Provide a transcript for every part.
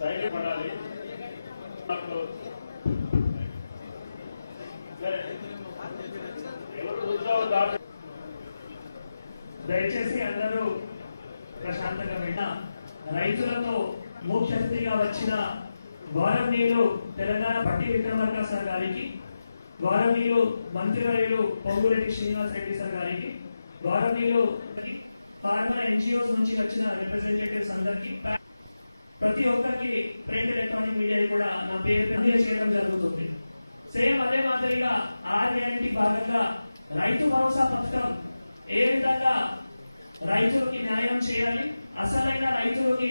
Silent పడాలి. దయచేసి అందరూ ప్రశాంతంగా విన్న రైతులతో ముఖ్య అతిథిగా వచ్చిన గౌరవనీయులు తెలంగాణ పట్టి విక్రమార్క సార్ గారికి, గౌరవనీయులు మంత్రివర్యులు పొంగులేటి శ్రీనివాస్ రెడ్డి సార్ గారికి, గౌరవనీయులు ఫార్మర్ ఎన్జిఓస్ నుంచి వచ్చిన రిప్రజెంటేటివ్స్ అందరికి, ప్రతి ఒక్కరికి ప్రింట్ ఎలక్ట్రానిక్ మీడియా కూడా నా పేరు తెలియజేయడం జరుగుతుంది. సేమ్ అదే మాదిరిగా ఆర్ఏఎన్టీ భాగంగా రైతు భరోసా పథకం ఏ విధంగా రైతులకి న్యాయం చేయాలి, అసలైన రైతులకి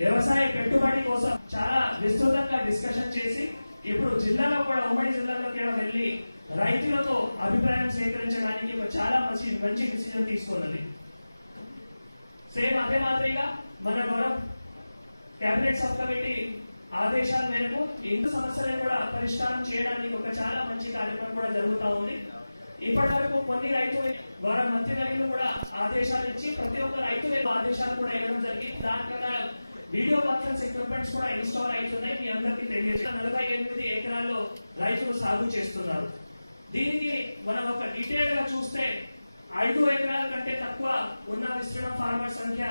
వ్యవసాయ పెట్టుబడి కోసం చాలా విస్తృతంగా డిస్కషన్ చేసి ఇప్పుడు జిల్లాలో కూడా ఉమ్మడి జిల్లాలో కూడా వెళ్లి రైతులతో అభిప్రాయం సేకరించడానికి చాలా మంచి డిసిజన్ తీసుకోవాలి. సేమ్ అదే మాదిరిగా మన కేబినెట్ సబ్ కమిటీ ఆదేశాల మేరకు హిందూ సమస్యలను కూడా పరిష్కారం చేయడానికి ఒక చాలా మంచి కార్యక్రమం కూడా జరుగుతూ ఉంది. ఇప్పటి వరకు కొన్ని రైతులు గౌరవ మంత్రివర్యులు కూడా ఆదేశాలు ఇచ్చి ప్రతి ఒక్క రైతు ఆదేశాలు కూడా ఇవ్వడం జరిగింది. దానివల్ల వీడియో కాన్ఫరెన్స్ ఎక్విప్మెంట్స్ కూడా ఇన్స్టాల్ అవుతున్నాయి. మీ అందరికీ తెలియజేసిన 48 ఎకరాల్లో రైతులు సాగు చేస్తున్నారు. దీనికి మనం ఒక డీటెయిల్ గా చూస్తే 5 ఎకరాల కంటే తక్కువ ఉన్న విస్తృత ఫార్మర్ సంఖ్య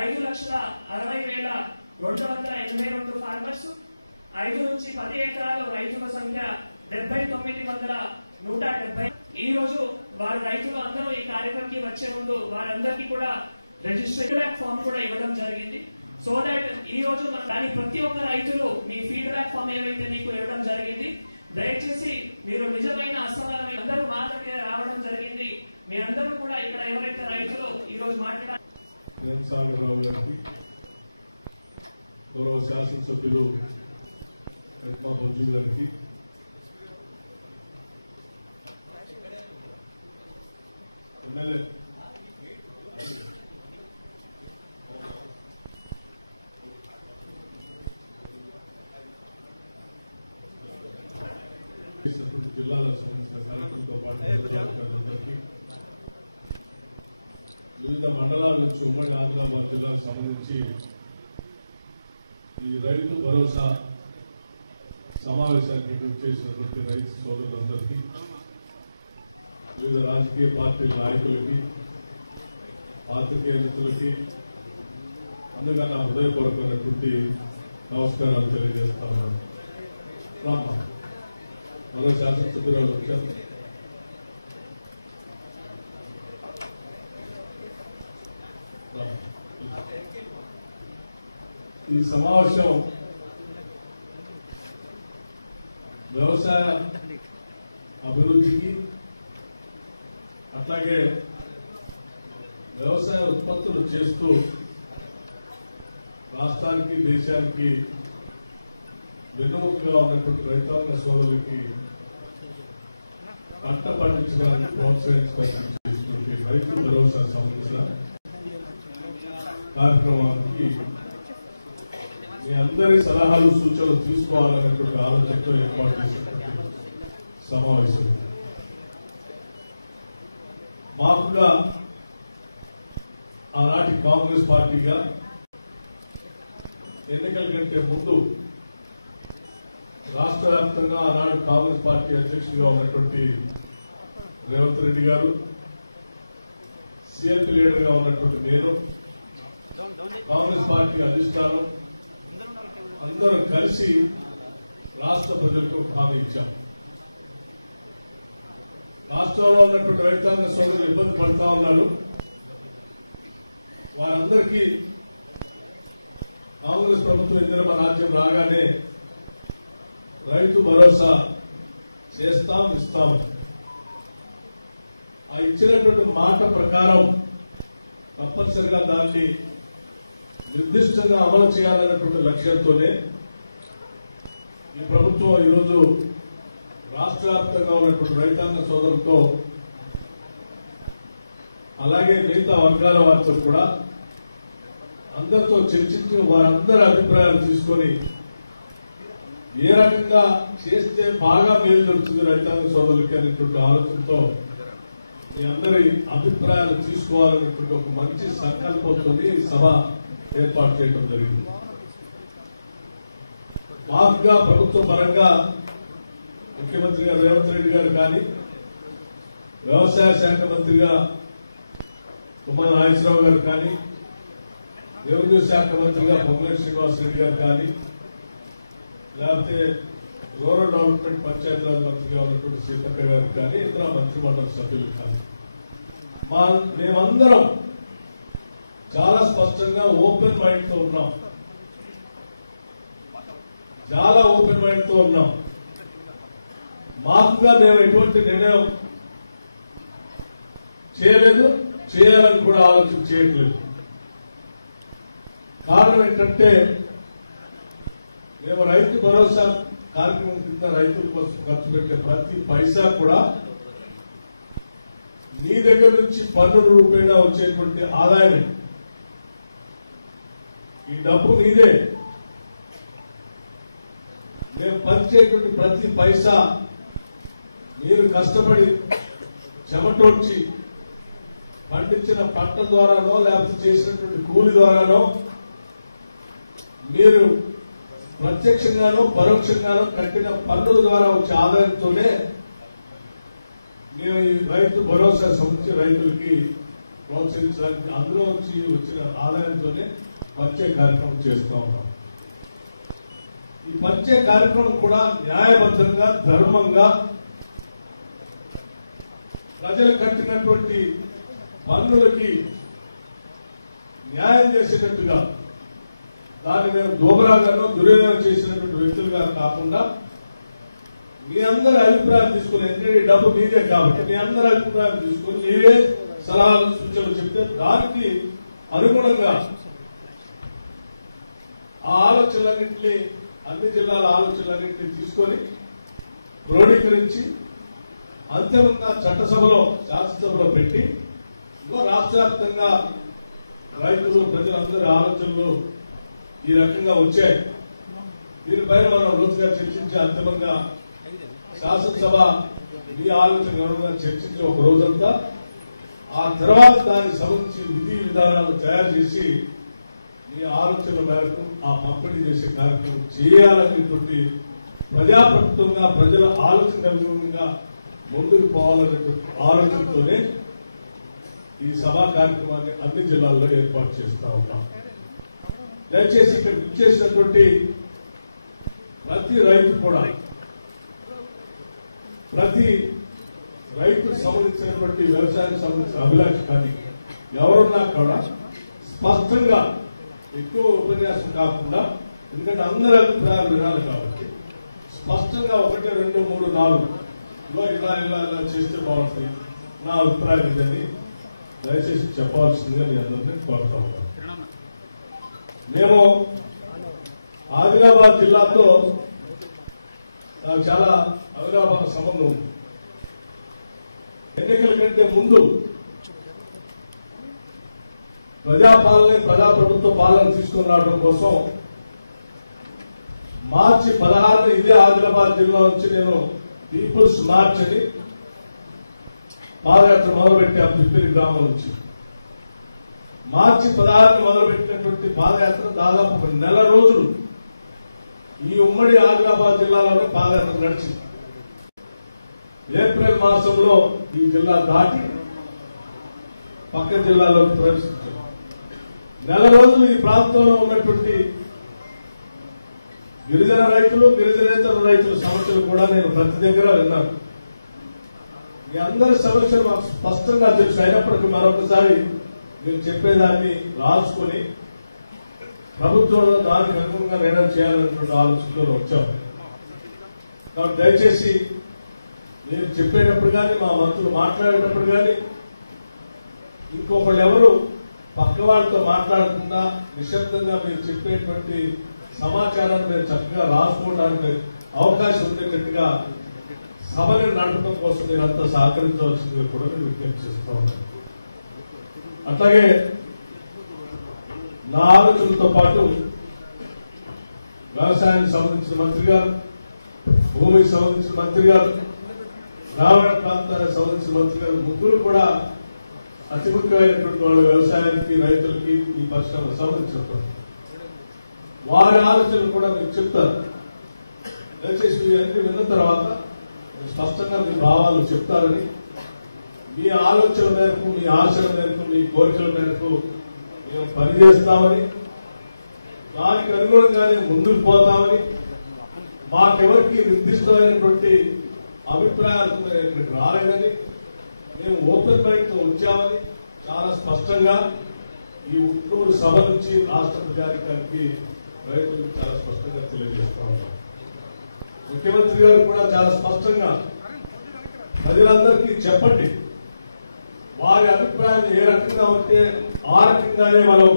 5,60,60,282 ఫార్మర్స్, 5 నుంచి 10 ఎకరాలు రైతుల సంఖ్య 79,170. ఈ రోజు వారి రైతులు అందరూ ఈ కార్యక్రమానికి వచ్చే ముందు వారందరికీ కూడా రిజిస్ట్రేషన్ ఫామ్ కూడా ఇవ్వడం జరిగింది. సో దాట్ ఈ రోజు దాని ప్రతి ఒక్క రైతులు మీ ఫీడ్బ్యాక్ ఫామ్ ఏవైతే మీకు ఇవ్వడం జరిగింది, దయచేసి మీరు నిజమైన అసమాధానం అందరూ మా దగ్గర రావడం జరిగింది. మీ అందరూ కూడా ఇక్కడ ఎవరైతే రైతులు ఈ రోజు మాట్లాడారు గౌరవ శాసనసభ్యులు మంజు గారికి, ఎమ్మెల్యే జిల్లాలకు సంబంధించిన కార్యక్రమంతో పాటు వివిధ మండలాల నుంచి ఉమ్మడి ఆదిలాబాద్ జిల్లాకు సంబంధించి ఈ రైతు భరోసా సమావేశానికి చేసినటువంటి రైతు సోదరులందరికీ, వివిధ రాజకీయ పార్టీల నాయకులకి, పాత్రికేయులకి అందుగా నా హృదయపూర్వకమైనటువంటి నమస్కారాలు తెలియజేస్తా ఉన్నాను. మరో శాసనసభ్యురాలు వచ్చారు. ఈ సమావేశం వ్యవసాయ అభివృద్ధికి, అట్లాగే వ్యవసాయ ఉత్పత్తులు చేస్తూ రాష్ట్రానికి, దేశానికి వెన్నుముకగా ఉన్నటువంటి రైతాంగ సోదరులకి పంట పండించడానికి ప్రోత్సహించడానికి చేసినటువంటి రైతు భరోసా సంబంధించిన కార్యక్రమానికి మీ అందరి సలహాలు, సూచనలు తీసుకోవాలనేటువంటి ఆలోచనతో ఏర్పాటు చేసినటువంటి సమావేశం. మాకుగా ఆనాటి కాంగ్రెస్ పార్టీగా ఎన్నికల కంటే ముందు రాష్ట్ర వ్యాప్తంగా ఆనాడు కాంగ్రెస్ పార్టీ అధ్యక్షుడిగా ఉన్నటువంటి రేవంత్ రెడ్డి గారు, సీఎంపీ లీడర్ గా ఉన్నటువంటి నేను, కాంగ్రెస్ పార్టీ అధిష్టానం అందరూ కలిసి రాష్ట్ర ప్రజలకు హామీ ఇచ్చారు. రాష్ట్రంలో ఉన్నటువంటి రైతాంగ సోదరులు ఇబ్బంది పడుతూ ఉన్నారు. వారందరికీ కాంగ్రెస్ ప్రభుత్వం ఇందిరమ్మ రాజ్యం రాగానే రైతు భరోసా చేస్తాం, ఇస్తాం. ఆ ఇచ్చినటువంటి మాట ప్రకారం తప్పనిసరిగా దాన్ని నిర్దిష్టంగా అమలు చేయాలన్నటువంటి లక్ష్యంతోనే ఈ ప్రభుత్వం ఈరోజు రాష్ట్ర వ్యాప్తంగా ఉన్నటువంటి రైతాంగ సోదరులతో, అలాగే మిగతా వర్గాల వారితో కూడా అందరితో చర్చించి వారందరి అభిప్రాయాలు తీసుకొని ఏ రకంగా చేస్తే బాగా మేలు జరుగుతుంది రైతాంగ సోదరులకి అనేటువంటి ఆలోచనతో మీ అందరి అభిప్రాయాలు తీసుకోవాలనేటువంటి ఒక మంచి సంకల్పంతో ఈ సభ ఏర్పాటు చేయడం జరిగింది. మాకుగా ప్రభుత్వ పరంగా ముఖ్యమంత్రి గారు రేవంత్ రెడ్డి గారు కానీ, వ్యవసాయ శాఖ మంత్రిగా తుమ్మల నాగేశ్వరరావు గారు కానీ, రెవెన్యూ శాఖ మంత్రిగా పొంగులేటి శ్రీనివాసరెడ్డి గారు కానీ, లేకపోతే రూరల్ డెవలప్మెంట్ పంచాయతీరాజ్ మంత్రిగా ఉన్నటువంటి సీతక్క గారు కానీ, ఇతర మంత్రిమండలి సభ్యులు కానీ మేమందరం చాలా స్పష్టంగా ఓపెన్ మైండ్ తో ఉన్నాం. చాలా ఓపెన్ మైండ్ తో ఉన్నాం. మాకుగా మేము ఎటువంటి నిర్ణయం చేయలేదు, చేయాలని కూడా ఆలోచన చేయట్లేదు. కారణం ఏంటంటే మేము రైతు భరోసా కార్యక్రమం కింద రైతుల కోసం ఖర్చు పెట్టే ప్రతి పైసా కూడా నీ దగ్గర నుంచి పన్నుల రూపేణా వచ్చేటువంటి ఆదాయమే. ఈ డబ్బు నీదే. మేము పంచేటువంటి ప్రతి పైసా మీరు కష్టపడి చెమటోడ్చి పండించిన పంట ద్వారానో లేకపోతే చేసినటువంటి కూలి ద్వారానో మీరు ప్రత్యక్షంగానో పరోక్షంగానో కట్టిన పన్నుల ద్వారా వచ్చే ఆదాయంతోనే మేము ఈ రైతు భరోసా సంబంధించి రైతులకి ప్రోత్సహించడానికి అందులో నుంచి వచ్చిన ఆదాయంతోనే పంచే కార్యక్రమం చేస్తూ ఉన్నాం. ఈ పంచే కార్యక్రమం కూడా న్యాయబద్ధంగా, ధర్మంగా ప్రజలు కట్టినటువంటి పన్నులకి న్యాయం చేసేటట్టుగా, దాన్ని మేము దోబరాగానో దుర్యోగం చేసినటువంటి వ్యక్తులుగా కాకుండా మీ అందరి అభిప్రాయం తీసుకుని, ఎందుకంటే డబ్బు మీదే కాబట్టి మీ అందరి అభిప్రాయం తీసుకుని మీరే సలహాలు సూచనలు చెప్తే దానికి అనుగుణంగా ఆ ఆలోచనలన్నింటినీ, అన్ని జిల్లాల ఆలోచనలన్నింటినీ తీసుకొని క్రోడీకరించి అంతిమంగా చట్టసభలో, శాసనసభలో పెట్టి రాష్ట్ర వ్యాప్తంగా రైతులు, ప్రజలందరి ఆలోచనలు ఈ రకంగా వచ్చాయి. దీనిపైన మనం రోజుగా చర్చించి అంతిమంగా శాసనసభ మీ ఆలోచన గౌరవంగా చర్చించి ఒక రోజంతా, ఆ తర్వాత దానికి సంబంధించి విధి విధానాలు తయారు చేసి ఈ ఆలోచనల మేరకు ఆ పంపిణీ చేసే కార్యక్రమం చేయాలనేటువంటి ప్రజాప్రభుత్వంగా ప్రజల ఆలోచన అనుగుణంగా ముందుకు పోవాలనేటువంటి ఆలోచనతోనే ఈ సభా కార్యక్రమాన్ని అన్ని జిల్లాల్లో ఏర్పాటు చేస్తా ఉన్నాం. దయచేసి ఇక్కడ ఇచ్చేసినటువంటి ప్రతి రైతు కూడా, ప్రతి రైతుకు సంబంధించినటువంటి వ్యవసాయానికి సంబంధించిన అభిలాష కానీ ఎవరున్నా కూడా స్పష్టంగా, ఎక్కువ ఉపన్యాసం కాకుండా, ఎందుకంటే అందరి అభిప్రాయాలు వినాలి కాబట్టి స్పష్టంగా 1, 2, 3, 4 ఇలా ఇలా ఇలా చేస్తే బాగుంటుంది, నా అభిప్రాయం ఇదని దయచేసి చెప్పాల్సిందిగా నేను అందరినీ కోరుతా ఉన్నాను. మేము ఆదిలాబాద్ జిల్లాతో చాలా అవినాభావ సంబంధం ఉంది. ఎన్నికల కంటే ముందు ప్రజాప్రభుత్వ పాలన తీసుకుని రావడం కోసం మార్చి 16 ఇదే ఆదిలాబాద్ జిల్లా నుంచి నేను పీపుల్స్ మార్చ్ అని పాదయాత్ర మొదలుపెట్టాం. పిప్పిరి గ్రామం నుంచి మార్చి 16 మొదలుపెట్టినటువంటి పాదయాత్ర దాదాపు 1 నెల రోజులు ఈ ఉమ్మడి ఆదిలాబాద్ జిల్లాలోనే పాదయాత్ర నడిచింది. ఏప్రిల్ మాసంలో ఈ జిల్లా దాటి పక్క జిల్లాలోకి ప్రవేశించారు. 1 నెల రోజులు ఈ ప్రాంతంలో ఉన్నటువంటి గిరిజన రైతులు, గిరిజనేతర రైతుల సమస్యలు కూడా నేను ప్రతి దగ్గర విన్నాను. మీ అందరి సమస్యలు మాకు స్పష్టంగా తెలుసు. అయినప్పటికీ మరొకసారి మీరు చెప్పేదాన్ని రాసుకుని ప్రభుత్వంలో దానికి అనుగుణంగా నిర్ణయం చేయాలనేటువంటి ఆలోచనలో వచ్చాం. కాబట్టి దయచేసి మీరు చెప్పేటప్పుడు కానీ, మా మంత్రులు మాట్లాడేటప్పుడు కానీ, ఇంకొకళ్ళు ఎవరు పక్క వాళ్ళతో మాట్లాడకుండా నిశ్శబ్దంగా మీరు చెప్పేటువంటి సమాచారాన్ని మీరు చక్కగా రాసుకోవడానికి అవకాశం ఉండేటట్టుగా సభని నడపడం కోసం మీరంతా సహకరించవలసిందిగా కూడా నేను విజ్ఞప్తి చేస్తూ ఉన్నాను. అట్లాగే నా ఆలోచనలతో పాటు వ్యవసాయానికి సంబంధించిన మంత్రి గారు, భూమికి సంబంధించిన మంత్రి గారు, గ్రామీణ ప్రాంతానికి సంబంధించిన మంత్రి గారు, ముగ్గురు కూడా అతి ముఖ్యమైనటువంటి వాళ్ళు వ్యవసాయానికి, రైతులకి, ఈ పరిశ్రమకు సంబంధించినటువంటి వారి ఆలోచనలు కూడా మీకు చెప్తారు. దయచేసి మీరన్నీ విన్న తర్వాత స్పష్టంగా మీ భావాలు చెప్తారని, మీ ఆలోచన మేరకు, మీ ఆశల మేరకు, మీ కోరికల మేరకు మేము పనిచేస్తామని, దానికి అనుగుణంగానే ముందుకు పోతామని, మాకెవరికి నిర్దిష్టమైనటువంటి అభిప్రాయాలు ఇక్కడికి రాలేదని, మేము ఓపెన్ మైండ్ తో వచ్చామని చాలా స్పష్టంగా ఈ ఉట్నూరు సభ నుంచి రాష్ట్ర ప్రజానికానికి రైతులకు చాలా స్పష్టంగా తెలియజేస్తా ఉన్నాం. ముఖ్యమంత్రి గారు కూడా చాలా స్పష్టంగా ప్రజలందరికీ చెప్పండి, వారి అభిప్రాయాలు ఏ రకంగా ఉంటే ఆ రకంగానే మనం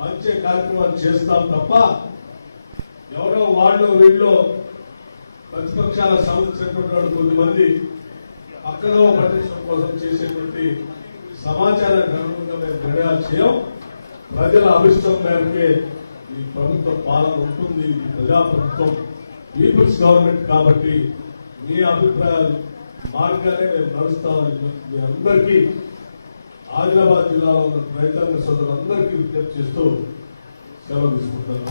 మంచి కార్యక్రమాలు చేస్తాం తప్ప ఎవరో వాళ్ళు వీళ్ళు ప్రతిపక్షాల సంబంధించినటువంటి కొంతమంది పక్కన పట్టించడం కోసం చేసేటువంటి సమాచారాన్ని అనుగుణంగా మేము నిర్ణయాలు చేయం. ప్రజల అభిష్టం మేరకే ఈ ప్రభుత్వ పాలన ఉంటుంది. ఇది ప్రజాప్రభుత్వం, పీపుల్స్ గవర్నమెంట్ కాబట్టి మీ అభిప్రాయాలు మార్గానే మేము నడుస్తామని మీ అందరికీ ఆదిలాబాద్ జిల్లాలో ఉన్న రైతాంగ సోదరులందరికీ విజ్ఞప్తి చేస్తూ సెలవు తీసుకుంటాను.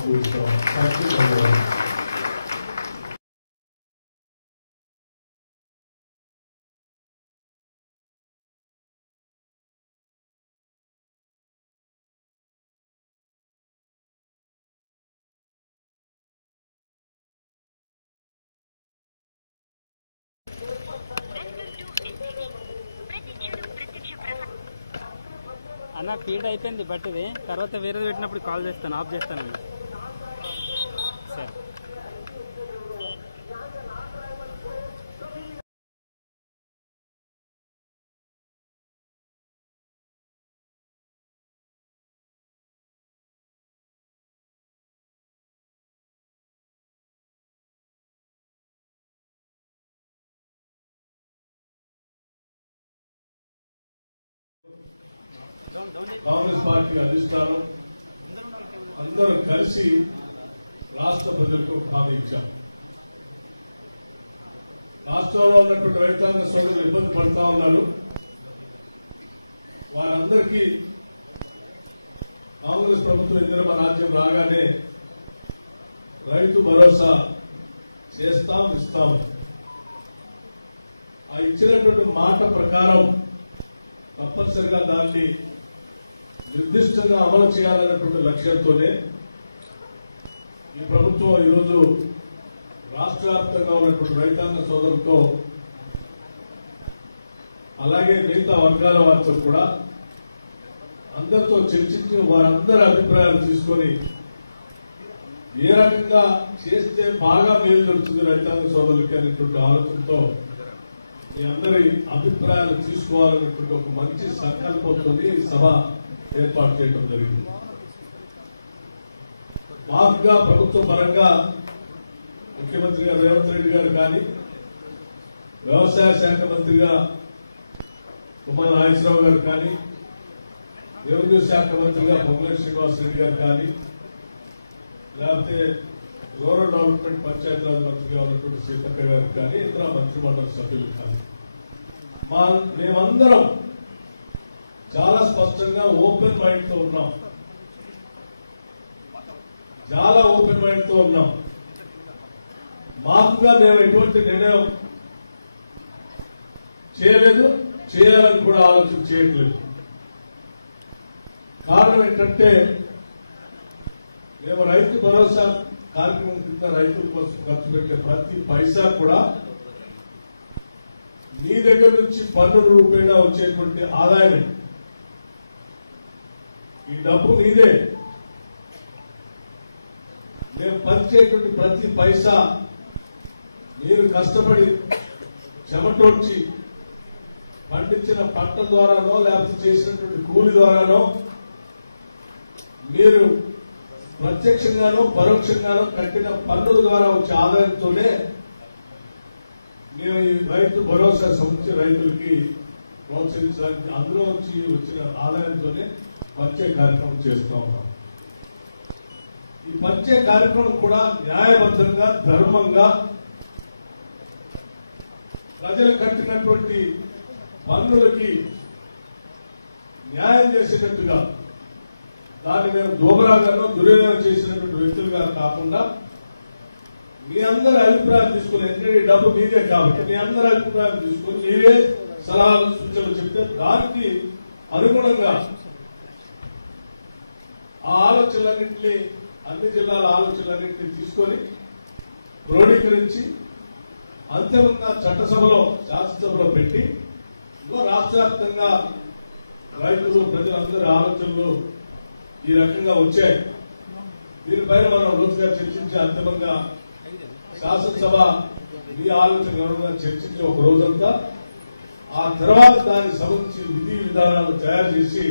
అన్న ఫీడ్ అయిపోయింది, బట్ ఇది తర్వాత వేరేది పెట్టినప్పుడు కాల్ చేస్తాను, ఆఫ్ చేస్తానన్న. సరే. కాంగ్రెస్ పార్టీ అధిష్టానం అందరూ కలిసి రాష్ట్ర ప్రజలకు హామీ ఇచ్చారు. రాష్ట్రంలో ఉన్నటువంటి రైతాంగ సోదరులు ఇబ్బంది పడుతూ ఉన్నారు. వారందరికీ కాంగ్రెస్ ప్రభుత్వం ఇందిరమ్మ రాజ్యం రాగానే రైతు భరోసా చేస్తాం, ఇస్తాం. ఆ ఇచ్చినటువంటి మాట ప్రకారం తప్పనిసరిగా దాన్ని నిర్దిష్టంగా అమలు చేయాలన్నటువంటి లక్ష్యంతోనే ఈ ప్రభుత్వం ఈరోజు రాష్ట్ర వ్యాప్తంగా ఉన్నటువంటి రైతాంగ సోదరులతో అలాగే మిగతా వర్గాల వారితో కూడా అందరితో చర్చించి వారందరి అభిప్రాయాలు తీసుకొని ఏ రకంగా చేస్తే బాగా మేలు జరుగుతుంది రైతాంగ సోదరులకి అనేటువంటి ఆలోచనతో మీ అందరి అభిప్రాయాలు తీసుకోవాలనేటువంటి ఒక మంచి సంకల్పంతో ఈ సభ ఏర్పాటు చేయడం జరిగింది. మాకుగా ప్రభుత్వ పరంగా ముఖ్యమంత్రి గారు రేవంత్ రెడ్డి గారు కానీ, వ్యవసాయ శాఖ మంత్రిగా తుమ్మల నాగేశ్వరరావు గారు కానీ, రెవెన్యూ శాఖ మంత్రిగా పొంగులేటి శ్రీనివాసరెడ్డి గారు కానీ, లేకపోతే రూరల్ డెవలప్మెంట్ పంచాయతీరాజ్ మంత్రిగా ఉన్నటువంటి సీతక్క గారు కానీ, ఇతర మంత్రిమండలి సభ్యులు కానీ మేమందరం చాలా స్పష్టంగా ఓపెన్ మైండ్ తో ఉన్నాం. చాలా ఓపెన్ మైండ్ తో ఉన్నాం. మాకుగా మేము ఎటువంటి నిర్ణయం చేయలేదు, చేయాలని కూడా ఆలోచన చేయట్లేదు. కారణం ఏంటంటే మేము రైతు భరోసా కార్యక్రమం కింద రైతుల కోసం ఖర్చు పెట్టే ప్రతి పైసా కూడా మీ దగ్గర నుంచి పన్నుల రూపేణా వచ్చేటువంటి ఆదాయం, ఈ డబ్బు మీదే. మేము పంచేటువంటి ప్రతి పైసా మీరు కష్టపడి చెమటోడ్చి పండించిన పంట ద్వారానో లేకపోతే చేసినటువంటి కూలి ద్వారానో మీరు ప్రత్యక్షంగానో పరోక్షంగానో కట్టిన పన్నుల ద్వారా వచ్చే ఆదాయంతోనే మేము ఈ రైతు భరోసా సంబంధించి రైతులకి ప్రోత్సహించడానికి అందులో నుంచి వచ్చిన ఆదాయంతోనే పంచే కార్యక్రమం చేస్తూ ఉన్నాం. ఈ పంచే కార్యక్రమం కూడా న్యాయబద్ధంగా, ధర్మంగా ప్రజలు కట్టినటువంటి పన్నులకి న్యాయం చేసేటట్టుగా, దాన్ని మేము దోబరాగానో దుర్యోగం చేసినటువంటి వ్యక్తులుగా కాకుండా మీ అందరి అభిప్రాయం తీసుకుని, ఎందుకంటే ఈ డబ్బు మీదే కాబట్టి మీ అందరి అభిప్రాయం తీసుకుని మీరే సలహాలు సూచనలు చెప్తే దానికి అనుగుణంగా ఆ ఆలోచనలన్నింటినీ, అన్ని జిల్లాల ఆలోచనలన్నింటినీ తీసుకొని క్రోడీకరించి అంతిమంగా చట్టసభలో, శాసనసభలో పెట్టి రాష్ట్ర వ్యాప్తంగా రైతులు, ప్రజలందరి ఆలోచనలు ఈ రకంగా వచ్చాయి. దీనిపైన మనం రోజుగా చర్చించి అంతిమంగా శాసనసభ మీ ఆలోచన ఎవరైనా చర్చించి ఒక రోజంతా, ఆ తర్వాత దానికి సంబంధించి విధి విధానాలు తయారు చేసి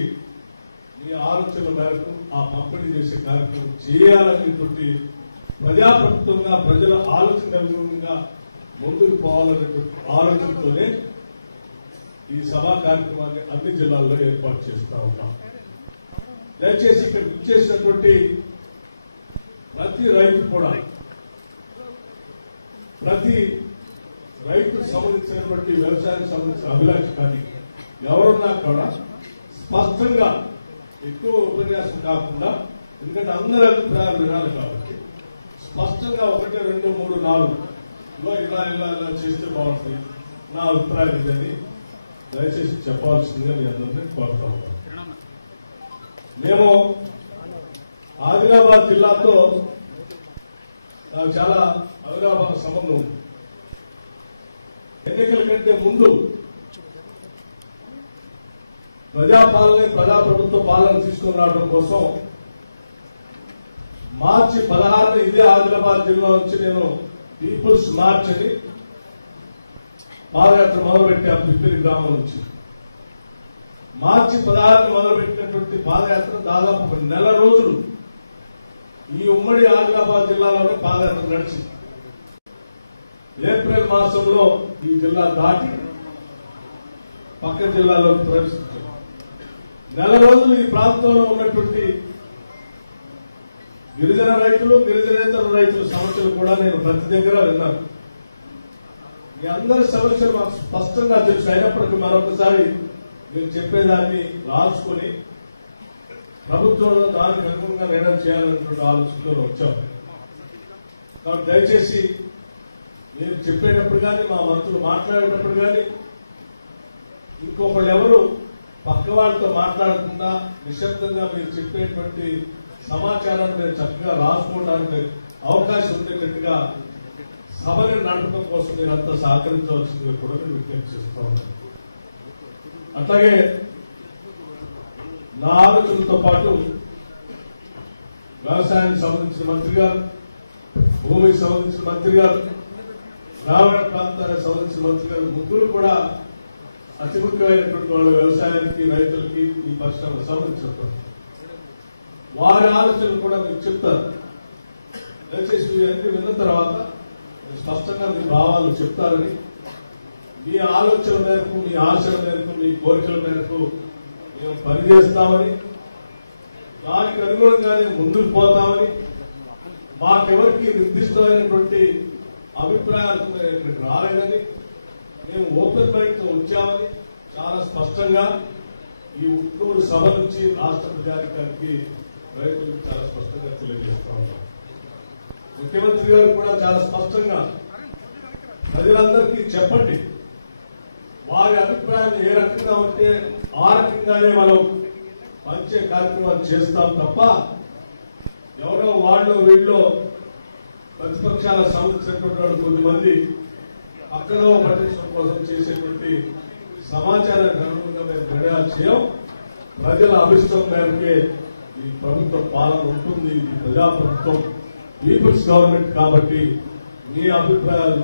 మీ ఆలోచనల మేరకు ఆ పంపిణీ చేసే కార్యక్రమం చేయాలనేటువంటి ప్రజాప్రభుత్వంగా ప్రజల ఆలోచన అనుగుణంగా ముందుకు పోవాలనేటువంటి ఆలోచనతోనే ఈ సభా కార్యక్రమాన్ని అన్ని జిల్లాల్లో ఏర్పాటు చేస్తా ఉన్నాం. దయచేసి ఇక్కడ ఇచ్చేసినటువంటి ప్రతి రైతు కూడా, ప్రతి రైతుకు సంబంధించినటువంటి వ్యవసాయానికి సంబంధించిన అభిలాష కానీ ఎవరున్నా కూడా స్పష్టంగా, ఎక్కువ ఉపన్యాసం కాకుండా, ఎందుకంటే అందరి అభిప్రాయాలు వినాలి కాబట్టి స్పష్టంగా 1, 2, 3, 4 ఇలా ఇలా ఇలా చేస్తే బాగుంటుంది, నా అభిప్రాయం ఇదని దయచేసి చెప్పాల్సిందిగా మీ అందరినీ కోరుతా ఉన్నాను. మేము ఆదిలాబాద్ జిల్లాతో నాకు చాలా అవినాభావ సంబంధం ఉంది. ఎన్నికల కంటే ముందు ప్రజాపాలన, ప్రజాప్రభుత్వ పాలన తీసుకుని రావడం కోసం మార్చి 16 ఇదే ఆదిలాబాద్ జిల్లా నుంచి నేను పీపుల్స్ మార్చ్ అని పాదయాత్ర మొదలుపెట్టాను. పిప్పిరి గ్రామం నుంచి మార్చి 16 మొదలుపెట్టినటువంటి పాదయాత్ర దాదాపు 1 నెల రోజులు ఈ ఉమ్మడి ఆదిలాబాద్ జిల్లాలోనే పాదయాత్ర నడిచింది. ఏప్రిల్ మాసంలో ఈ జిల్లా దాటి పక్క జిల్లాలోకి ప్రవేశించారు. 1 నెల రోజులు ఈ ప్రాంతంలో ఉన్నటువంటి గిరిజన రైతులు, గిరిజనేతర రైతుల సమస్యలు కూడా నేను ప్రతి దగ్గర విన్నాను. మీ అందరి సమస్యలు మాకు స్పష్టంగా తెలుసు. అయినప్పటికీ మరొకసారి మీరు చెప్పేదాన్ని రాసుకుని ప్రభుత్వంలో దానికి అనుగుణంగా నిర్ణయం చేయాలనేటువంటి ఆలోచనతో వచ్చాం. కాబట్టి దయచేసి మీరు చెప్పేటప్పుడు కానీ, మా మంత్రులు మాట్లాడేటప్పుడు కానీ, ఇంకొకళ్ళు ఎవరు పక్క వాళ్ళతో మాట్లాడకుండా నిశ్శబ్దంగా మీరు చెప్పేటువంటి సమాచారాన్ని నేను చక్కగా రాసుకోవడానికి అవకాశం ఉండేటట్టుగా సభని నడపడం కోసం మీరు అంతా సహకరించవలసిందిగా కూడా నేను విజ్ఞప్తి చేస్తా ఉన్నాను. అట్లాగే నా ఆలోచనలతో పాటు వ్యవసాయానికి సంబంధించిన మంత్రి గారు, భూమికి సంబంధించిన మంత్రి గారు, గ్రామీణ ప్రాంతానికి సంబంధించిన మంత్రి గారు, ముగ్గురు కూడా అతి ముఖ్యమైనటువంటి వాళ్ళు వ్యవసాయానికి, రైతులకి, ఈ పరిశ్రమకు సంబంధించినటువంటి వారి ఆలోచనలు కూడా మీకు చెప్తారు. దయచేసి మీరు విన్న తర్వాత స్పష్టంగా మీ భావాలు చెప్తారని, మీ ఆలోచన మేరకు, మీ ఆశల మేరకు, మీ కోరికల మేరకు మేము పనిచేస్తామని, దానికి అనుగుణంగానే ముందుకు పోతామని, మాకెవరికి నిర్దిష్టమైనటువంటి అభిప్రాయాలు ఇక్కడికి రాలేదని, మేము ఓపెన్ మైండ్ తో వచ్చామని చాలా స్పష్టంగా ఈ ఉట్నూరు సభ నుంచి రాష్ట్ర ప్రజానికానికి, రైతులకు చాలా స్పష్టంగా తెలియజేస్తా ఉన్నాం. ముఖ్యమంత్రి గారు కూడా చాలా స్పష్టంగా ప్రజలందరికీ చెప్పండి, వారి అభిప్రాయం ఏ రకంగా ఉంటే ఆ రకంగానే మనం పంచే కార్యక్రమాలు చేస్తాం తప్ప ఎవరో వాళ్ళు వీళ్ళు ప్రతిపక్షాల సంబంధించినటువంటి వాళ్ళు కొంతమంది పక్కన పట్టించడం కోసం చేసేటువంటి సమాచారానికి అనుగుణంగా మేము నిర్ణయాలు చేయం. ప్రజల అభిష్టం మేరకే ఈ ప్రభుత్వ పాలన ఉంటుంది. ఇది ప్రజాప్రభుత్వం, పీపుల్స్ గవర్నమెంట్ కాబట్టి మీ అభిప్రాయాలు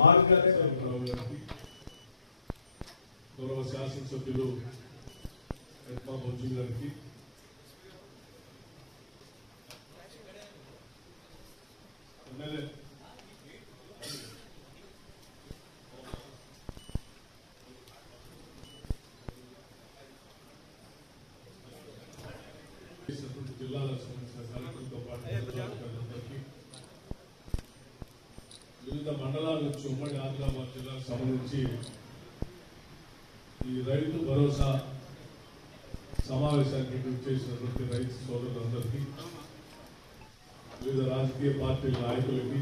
మార్గానే గౌరవ శాసనసభ్యులు ఎట్మా బొజ్జు గారికి, ఎమ్మెల్యే జిల్లాల సంబంధించిన కలెక్టర్తో పాటు వివిధ మండలాల నుంచి ఉమ్మడి ఆదిలాబాద్ జిల్లాకు సంబంధించి ఈ రైతు భరోసా సమావేశానికి చేసినటువంటి రైతు సోదరులందరికీ, వివిధ రాజకీయ పార్టీల నాయకులకి,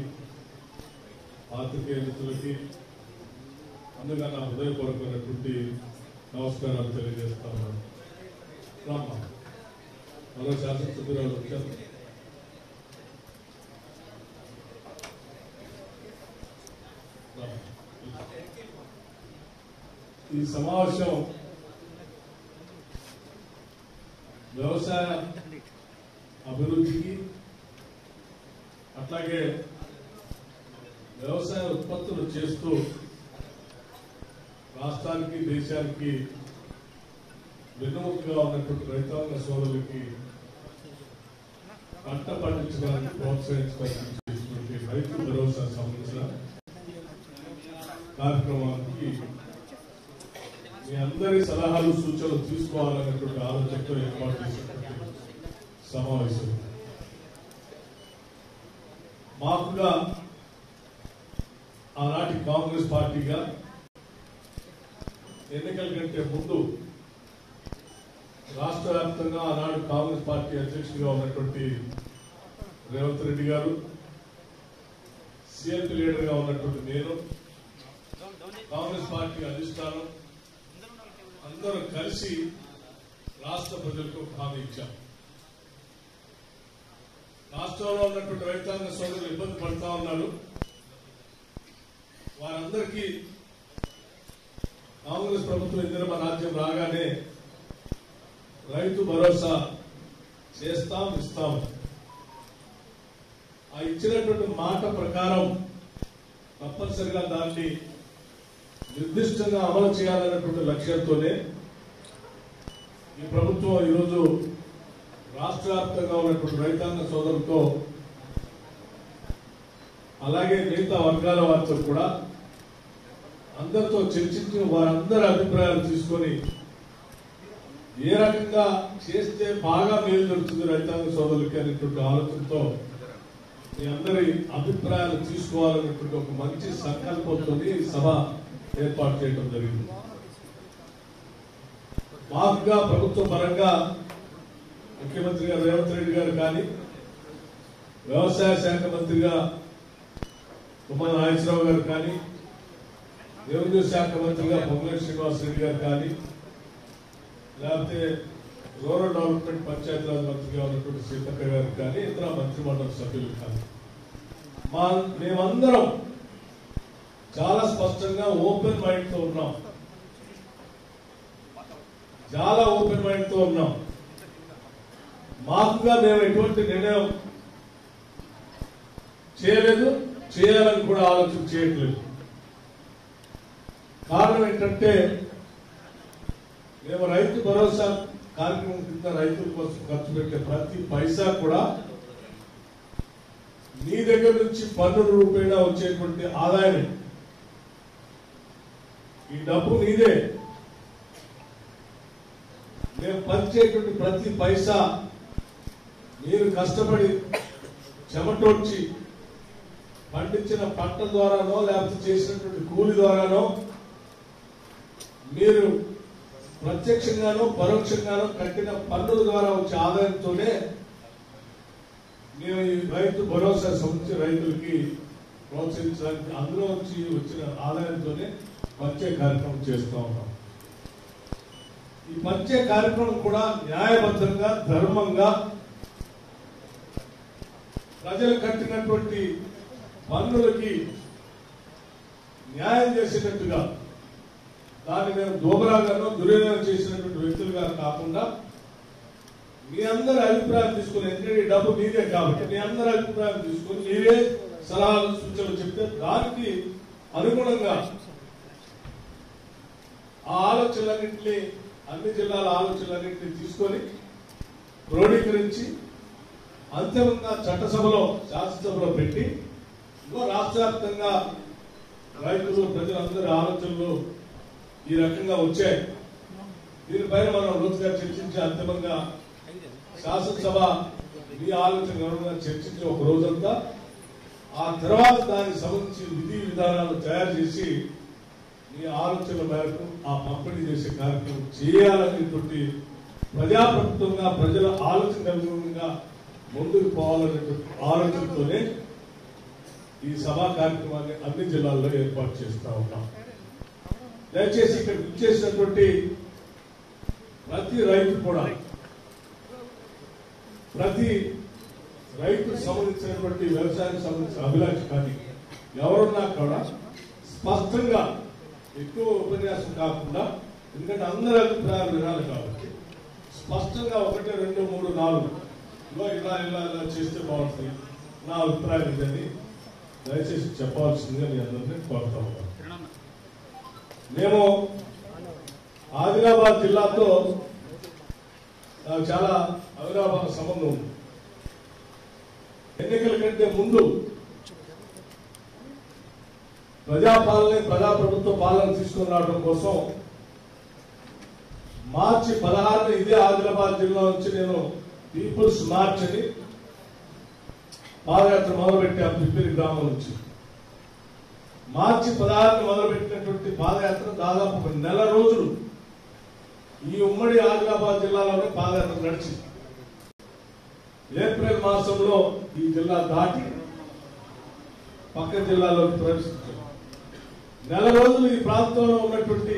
పాత్రికేయ మిత్రులకి అందుగా నా హృదయపూర్వకమైనటువంటి నమస్కారాలు తెలియజేస్తా ఉన్నాను. రామ్మా మరో శాసనసభ్యురాలు వచ్చారు. ఈ సమావేశం వ్యవసాయ అభివృద్ధికి అట్లాగే వ్యవసాయ ఉత్పత్తులు చేస్తూ రాష్ట్రానికి దేశానికి వెన్నుముకగా ఉన్నటువంటి రైతాంగ సోదరులకి పంట పండించడానికి ప్రోత్సహించడానికి రైతు భరోసా సంబంధించిన కార్యక్రమానికి మీ అందరి సలహాలు సూచనలు తీసుకోవాలనేటువంటి ఆలోచనతో ఏర్పాటు చేసినటువంటి సమావేశం. మాకుగా ఆనాటి కాంగ్రెస్ పార్టీగా ఎన్నికల కంటే ముందు రాష్ట్ర వ్యాప్తంగా ఆనాడు కాంగ్రెస్ పార్టీ అధ్యక్షుడిగా ఉన్నటువంటి రేవంత్ రెడ్డి గారు, సిఎల్పి లీడర్గా ఉన్నటువంటి నేను, కాంగ్రెస్ పార్టీ అధిష్టానం అందరూ కలిసి రాష్ట్ర ప్రజలకు హామీ ఇచ్చాం. రాష్ట్రంలో ఉన్నటువంటి రైతాంగ సోదరులు ఇబ్బంది పడుతూ ఉన్నారు. వారందరికీ కాంగ్రెస్ ప్రభుత్వం ఇందిరమ్మ రాజ్యం రాగానే రైతు భరోసా చేస్తాం, ఇస్తాం. ఆ ఇచ్చినటువంటి మాట ప్రకారం తప్పనిసరిగా దాన్ని నిర్దిష్టంగా అమలు చేయాలన్నటువంటి లక్ష్యంతోనే ఈ ప్రభుత్వం ఈరోజు రాష్ట్ర వ్యాప్తంగా ఉన్నటువంటి రైతాంగ సోదరులతో అలాగే మిగతా వర్గాల వారితో కూడా అందరితో చర్చించి వారందరి అభిప్రాయాలు తీసుకొని ఏ రకంగా చేస్తే బాగా మేలు జరుగుతుంది రైతాంగ సోదరులకి అనేటువంటి ఆలోచనతో మీ అందరి అభిప్రాయాలు తీసుకోవాలనేటువంటి ఒక మంచి సంకల్పంతో ఈ సభ ఏర్పాటు చేయడం జరిగింది. మాకుగా ప్రభుత్వ పరంగా ముఖ్యమంత్రి గారు రేవంత్ రెడ్డి గారు కానీ, వ్యవసాయ శాఖ మంత్రిగా తుమ్మల నాగేశ్వరరావు గారు కానీ, రెవెన్యూ శాఖ మంత్రిగా పొంగులేటి శ్రీనివాస్ రెడ్డి గారు కానీ, లేకపోతే రూరల్ డెవలప్మెంట్ పంచాయతీరాజ్ మంత్రిగా ఉన్నటువంటి సీతక్క గారు కానీ, ఇతర మంత్రిమండలి సభ్యులు కానీ మేమందరం చాలా స్పష్టంగా ఓపెన్ మైండ్ తో ఉన్నాం. చాలా ఓపెన్ మైండ్ తో ఉన్నాం. మాకుగా మేము ఎటువంటి నిర్ణయం చేయలేదు, చేయాలని కూడా ఆలోచన చేయట్లేదు. కారణం ఏంటంటే మేము రైతు భరోసా కార్యక్రమం కింద రైతుల కోసం ఖర్చు పెట్టే ప్రతి పైసా కూడా నీ దగ్గర నుంచి పన్నుల రూపేణా వచ్చేటువంటి ఆదాయం. ఈ డబ్బు నీదే. మేము పంచేటువంటి ప్రతి పైసా మీరు కష్టపడి చెమటోడ్చి పండించిన పంట ద్వారానో లేకపోతే చేసినటువంటి కూలి ద్వారానో మీరు ప్రత్యక్షంగానో పరోక్షంగానో కట్టిన పన్నుల ద్వారా వచ్చే ఆదాయంతోనే మేము ఈ రైతు భరోసా సంబంధించి రైతులకి ప్రోత్సహించడానికి అందులో వచ్చి వచ్చిన ఆదాయంతోనే పంచే కార్యక్రమం చేస్తూ ఉన్నాం. ఈ పంచే కార్యక్రమం కూడా న్యాయబద్ధంగా ధర్మంగా ప్రజలు కట్టినటువంటి పన్నులకి న్యాయం చేసేటట్టుగా దాన్ని మేము దోబరాగానో దుర్యోగం చేసినటువంటి వ్యక్తులుగా కాకుండా మీ అందరి అభిప్రాయం తీసుకుని, ఎందుకంటే ఈ డబ్బు మీదే కాబట్టి మీ అందరి అభిప్రాయం తీసుకుని మీరే సలహాలు సూచనలు చెప్తే దానికి అనుగుణంగా ఆ ఆలోచనలన్నింటినీ అన్ని జిల్లాల ఆలోచనలన్నింటినీ తీసుకొని క్రోడీకరించి అంతిమంగా చట్టసభలో శాసనసభలో పెట్టి రాష్ట్ర వ్యాప్తంగా రైతులు ప్రజలందరి ఆలోచనలు ఈ రకంగా వచ్చాయి. దీనిపైన మనం రోజుగా చర్చించి అంతిమంగా శాసనసభ మీ ఆలోచన చర్చించి ఒక రోజంతా ఆ తర్వాత దానికి సంబంధించి విధి విధానాలు తయారు చేసి మీ ఆలోచనల మేరకు ఆ పంపిణీ చేసే కార్యక్రమం చేయాలనేటువంటి ప్రజాప్రభుత్వంగా ప్రజల ఆలోచన అనుగుణంగా ముందుకు పోవాలనేటువంటి ఆలోచనతోనే ఈ సభా కార్యక్రమాన్ని అన్ని జిల్లాల్లో ఏర్పాటు చేస్తా ఉన్నాం. దయచేసి ఇక్కడ ఇచ్చేసినటువంటి ప్రతి రైతు కూడా ప్రతి రైతుకు సంబంధించినటువంటి వ్యవసాయానికి సంబంధించిన అభిలాష కానీ ఎవరున్నా కూడా స్పష్టంగా ఎక్కువ ఉపన్యాసం కాకుండా, ఎందుకంటే అందరి అభిప్రాయాలు వినాలి కాబట్టి స్పష్టంగా 1, 2, 3, 4 ఇలా ఇలా ఇలా చేస్తే బాగుంటుంది, నా అభిప్రాయం ఇదని దయచేసి చెప్పాల్సిందిగా మీ అందరినీ కోరుతా ఉన్నాను. మేము ఆదిలాబాద్ జిల్లాతో నాకు చాలా అవినాభావ సంబంధం ఉంది. ఎన్నికల కంటే ముందు ప్రజాప్రభుత్వ పాలన తీసుకుని రావడం కోసం మార్చి 16 ఇదే ఆదిలాబాద్ జిల్లా నుంచి నేను పీపుల్స్ మార్చ్ అని పాదయాత్ర మొదలుపెట్టాం. పిప్పిరి గ్రామం నుంచి మార్చి 16 మొదలుపెట్టినటువంటి పాదయాత్ర దాదాపు 1 నెల రోజులు ఈ ఉమ్మడి ఆదిలాబాద్ జిల్లాలోనే పాదయాత్ర నడిచింది. ఏప్రిల్ మాసంలో ఈ జిల్లా దాటి పక్క జిల్లాలోకి ప్రవేశించారు. నెల రోజులు ఈ ప్రాంతంలో ఉన్నటువంటి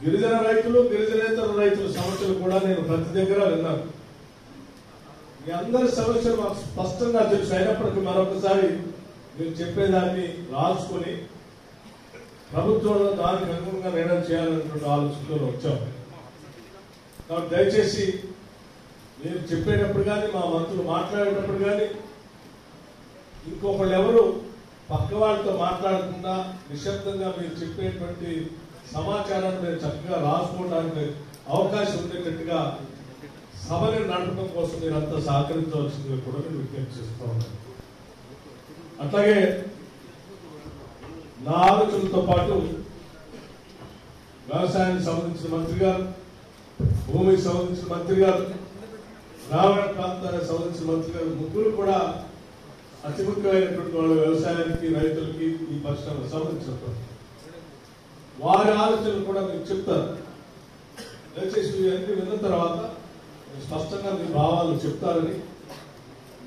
గిరిజన రైతులు, గిరిజనేతర రైతుల సమస్యలు కూడా నేను ప్రతి దగ్గర విన్నాను. మీ అందరి సమస్యలు మాకు స్పష్టంగా తెలుసు. అయినప్పటికీ మరొకసారి మీరు చెప్పేదాన్ని రాసుకొని ప్రభుత్వంలో దానికి అనుగుణంగా నిర్ణయం చేయాలనేటువంటి ఆలోచనలో వచ్చాం. కాబట్టి దయచేసి మీరు చెప్పేటప్పుడు కానీ, మా మంత్రులు మాట్లాడేటప్పుడు కానీ, ఇంకొకళ్ళు ఎవరు పక్క వాళ్ళతో మాట్లాడకుండా నిశ్శబ్దంగా మీరు చెప్పేటువంటి సమాచారాన్ని మీరు చక్కగా రాసుకోవడానికి అవకాశం ఉండేటట్టుగా సభని నడపడం కోసం మీరంతా సహకరించవలసిందిగా కూడా నేను విజ్ఞప్తి చేస్తూ ఉన్నాను. అట్లాగే నా ఆలోచనలతో పాటు వ్యవసాయానికి సంబంధించిన మంత్రి గారు, భూమికి సంబంధించిన మంత్రి గారు, గ్రామీణ ప్రాంతానికి సంబంధించిన మంత్రి గారు ముగ్గురు కూడా అతి ముఖ్యమైనటువంటి వాళ్ళ వ్యవసాయానికి, రైతులకి, ఈ పరిశ్రమకు సంబంధించినటువంటి వారి ఆలోచనలు కూడా మీకు చెప్తారు. దయచేసి ఇవన్నీ విన్న తర్వాత స్పష్టంగా మీ భావాలు చెప్తారని,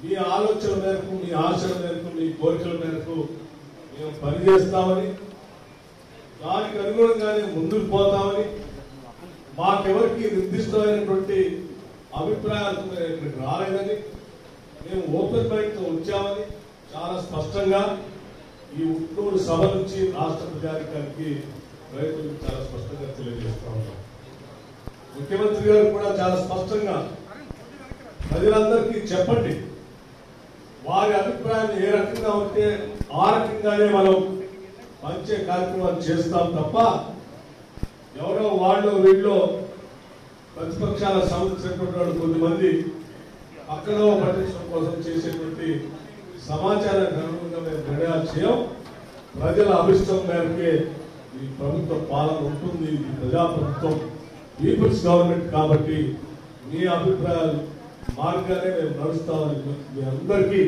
మీ ఆలోచన మేరకు, మీ ఆశల మేరకు, మీ కోరికల మేరకు మేము పనిచేస్తామని, దానికి అనుగుణంగానే ముందుకు పోతామని, మాకెవరికి నిర్దిష్టమైనటువంటి అభిప్రాయాలతో మేము ఇక్కడికి రాలేదని, మేము ఓపెన్ మైండ్ తో వచ్చామని చాలా స్పష్టంగా ఈ ఉట్నూరు సభ నుంచి రాష్ట్ర ప్రజానికానికి, రైతులకు చాలా స్పష్టంగా తెలియజేస్తా ఉన్నాం. ముఖ్యమంత్రి గారు కూడా చాలా స్పష్టంగా ప్రజలందరికీ చెప్పండి, వారి అభిప్రాయాన్ని ఏ రకంగా ఉంటే ఆ రకంగానే మనం పంచే కార్యక్రమాలు చేస్తాం తప్ప ఎవరో వాళ్ళు వీళ్ళు ప్రతిపక్షాలకు సంబంధించినటువంటి వాళ్ళు కొద్దిమంది అక్కడ పట్టించడం కోసం చేసేటువంటి సమాచారానికి అనుగుణంగా మేము నిర్ణయాలు చేయం. ప్రజల అభిష్టం మేరకే ఈ ప్రభుత్వ పాలన ఉంటుంది. ఇది ప్రజాప్రభుత్వం, పీపుల్స్ గవర్నమెంట్ కాబట్టి మీ అభిప్రాయాలు మార్గానే మేము నడుస్తామని మీ అందరికీ,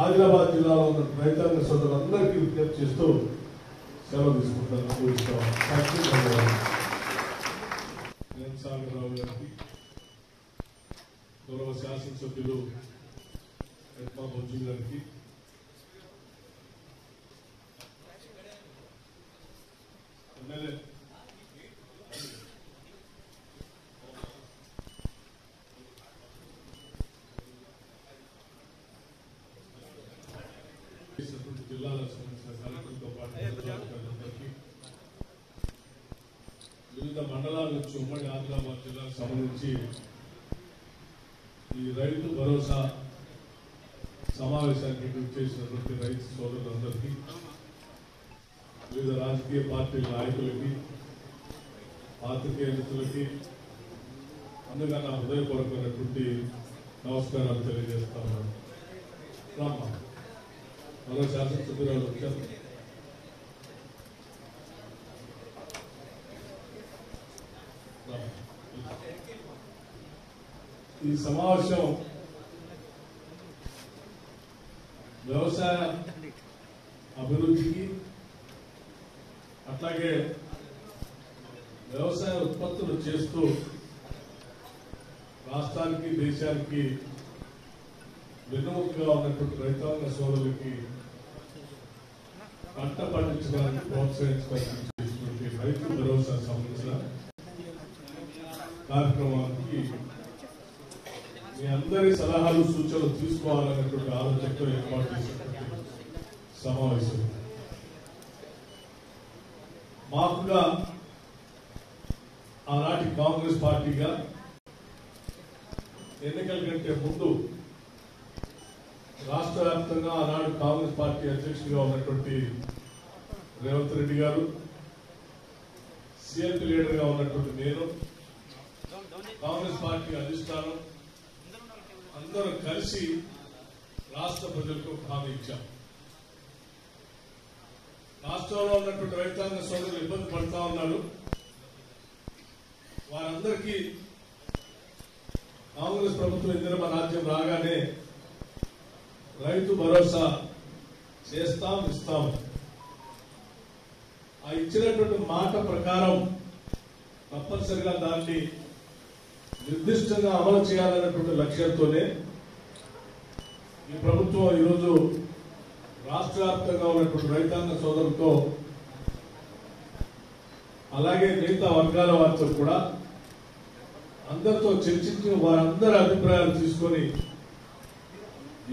ఆదిలాబాద్ జిల్లాలో ఉన్న రైతాంగ సోదరులందరికీ విజ్ఞప్తి చేస్తూ సెలవు తీసుకుంటాను. సాగరరావు గారికి, గౌరవ శాసనసభ్యులు ఎట్మా బొజ్జు గారికి, ఎమ్మెల్యే జిల్లాలకు సంబంధించిన కలెక్టర్తో పాటు వివిధ మండలాల నుంచి ఉమ్మడి ఆదిలాబాద్ జిల్లాకు సంబంధించి ఈ రైతు భరోసా సమావేశానికి చేసినటువంటి రైతు సోదరులందరికీ, వివిధ రాజకీయ పార్టీల నాయకులకి, పాత్రికేయులకి అందుగా నా హృదయపూర్వకమైనటువంటి నమస్కారాలు తెలియజేస్తా ఉన్నాను. మరో శాసనసభ్యురాలు వచ్చారు. ఈ సమావేశం వ్యవసాయ అభివృద్ధికి, అట్లాగే వ్యవసాయ ఉత్పత్తులు చేస్తూ రాష్ట్రానికి, దేశానికి వెన్నుముకగా ఉన్నటువంటి రైతాంగ సోదరులకి పంట పండించడానికి ప్రోత్సహించడానికి చేసినటువంటి రైతు భరోసా సంబంధించిన కార్యక్రమానికి మీ అందరి సలహాలు సూచనలు తీసుకోవాలనేటువంటి ఆలోచనతో ఏర్పాటు చేసినటువంటి సమావేశం. మాకుగా ఆనాటి కాంగ్రెస్ పార్టీగా ఎన్నికల కంటే ముందు రాష్ట్ర వ్యాప్తంగా ఆనాడు కాంగ్రెస్ పార్టీ అధ్యక్షుడిగా ఉన్నటువంటి రేవంత్ రెడ్డి గారు, సిఎల్పి లీడర్ గా ఉన్నటువంటి నేను, కాంగ్రెస్ పార్టీ అధిష్టానం అందరూ కలిసి రాష్ట్ర ప్రజలకు హామీ ఇచ్చాం. రాష్ట్రంలో ఉన్నటువంటి రైతాంగ సోదరులు ఇబ్బంది పడుతూ ఉన్నారు. వారందరికీ కాంగ్రెస్ ప్రభుత్వం ఇందిరమ్మ రాజ్యం రాగానే రైతు భరోసా చేస్తాం, ఇస్తాం. ఆ ఇచ్చినటువంటి మాట ప్రకారం తప్పనిసరిగా దాన్ని నిర్దిష్టంగా అమలు చేయాలన్నటువంటి లక్ష్యంతోనే ఈ ప్రభుత్వం ఈరోజు రాష్ట్ర వ్యాప్తంగా ఉన్నటువంటి రైతాంగ సోదరులతో అలాగే మిగతా వర్గాల వారితో కూడా అందరితో చర్చించి వారందరి అభిప్రాయాలు తీసుకొని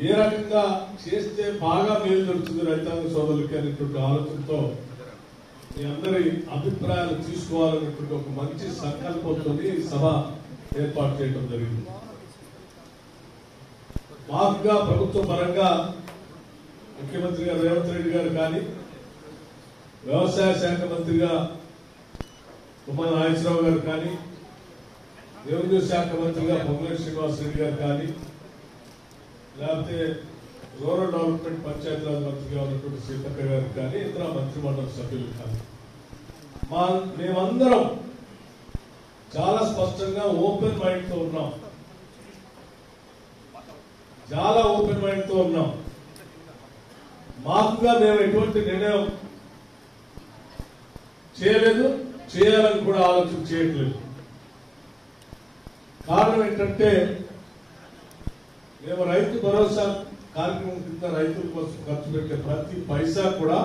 ఏ రకంగా చేస్తే బాగా మేలు జరుగుతుంది రైతాంగ సోదరులకి అనేటువంటి ఆలోచనతో మీ అందరి అభిప్రాయాలు తీసుకోవాలనేటువంటి ఒక మంచి సంకల్పంతో ఈ సభ ఏర్పాటు చేయడం జరిగింది. మాకుగా ప్రభుత్వ పరంగా ముఖ్యమంత్రి గారు రేవంత్ రెడ్డి గారు కానీ, వ్యవసాయ శాఖ మంత్రిగా తుమ్మల నాగేశ్వరరావు గారు కానీ, రెవెన్యూ శాఖ మంత్రిగా పొంగులేటి శ్రీనివాసరెడ్డి గారు కానీ, లేకపోతే రూరల్ డెవలప్మెంట్ పంచాయతీరాజ్ మంత్రిగా ఉన్నటువంటి సీతక్క గారు కానీ, ఇతర మంత్రిమండలి సభ్యులు కానీ మేమందరం చాలా స్పష్టంగా ఓపెన్ మైండ్ తో ఉన్నాం. చాలా ఓపెన్ మైండ్ తో ఉన్నాం. మాకుగా మేము ఎటువంటి నిర్ణయం చేయలేదు, చేయాలని కూడా ఆలోచన చేయట్లేదు. కారణం ఏంటంటే మేము రైతు భరోసా కార్యక్రమం కింద రైతుల కోసం ఖర్చు పెట్టే ప్రతి పైసా కూడా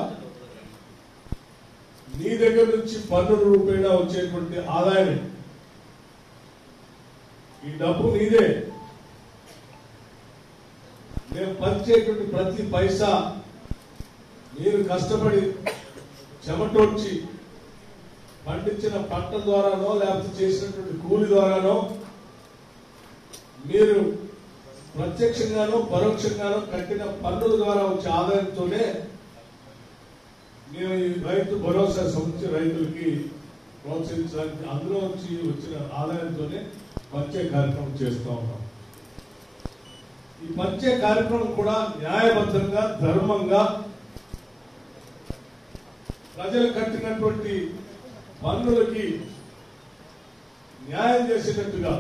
నీ దగ్గర నుంచి పన్నుల రూపేణా వచ్చేటువంటి ఆదాయం. ఈ డబ్బు నీదే. మేము పంచేటువంటి ప్రతి పైసా మీరు కష్టపడి చెమటోడ్చి పండించిన పంట ద్వారానో లేకపోతే చేసినటువంటి కూలి ద్వారానో మీరు ప్రత్యక్షంగానో పరోక్షంగానో కట్టిన పన్నుల ద్వారా వచ్చే ఆదాయంతోనే మేము ఈ రైతు భరోసా సంబంధించి రైతులకి ప్రోత్సహించడానికి అందులో వచ్చి వచ్చిన ఆదాయంతోనే పంచే కార్యక్రమం చేస్తూ ఉన్నాం. ఈ పంచే కార్యక్రమం కూడా న్యాయబద్ధంగా, ధర్మంగా ప్రజలు కట్టినటువంటి పన్నులకి న్యాయం చేసేటట్టుగా,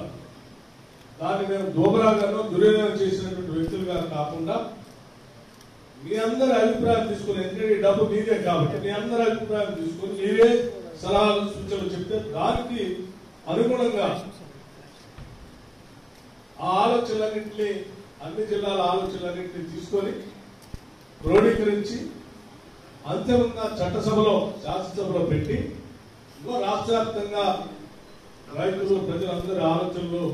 దాన్ని మేము దోబరాగానో దుర్వినియోగం చేసినటువంటి వ్యక్తులుగా కాకుండా మీ అందరి అభిప్రాయం తీసుకుని, ఎందుకంటే ఈ డబ్బు మీదే కాబట్టి మీ అందరి అభిప్రాయం తీసుకుని మీరే సలహాలు సూచనలు చెప్తే దానికి అనుగుణంగా ఆ ఆలోచనలన్నింటినీ, అన్ని జిల్లాల ఆలోచనలన్నింటినీ తీసుకొని క్రోడీకరించి అంతిమంగా చట్టసభలో, శాసనసభలో పెట్టి రాష్ట్ర వ్యాప్తంగా రైతులు, ప్రజలందరి ఆలోచనలు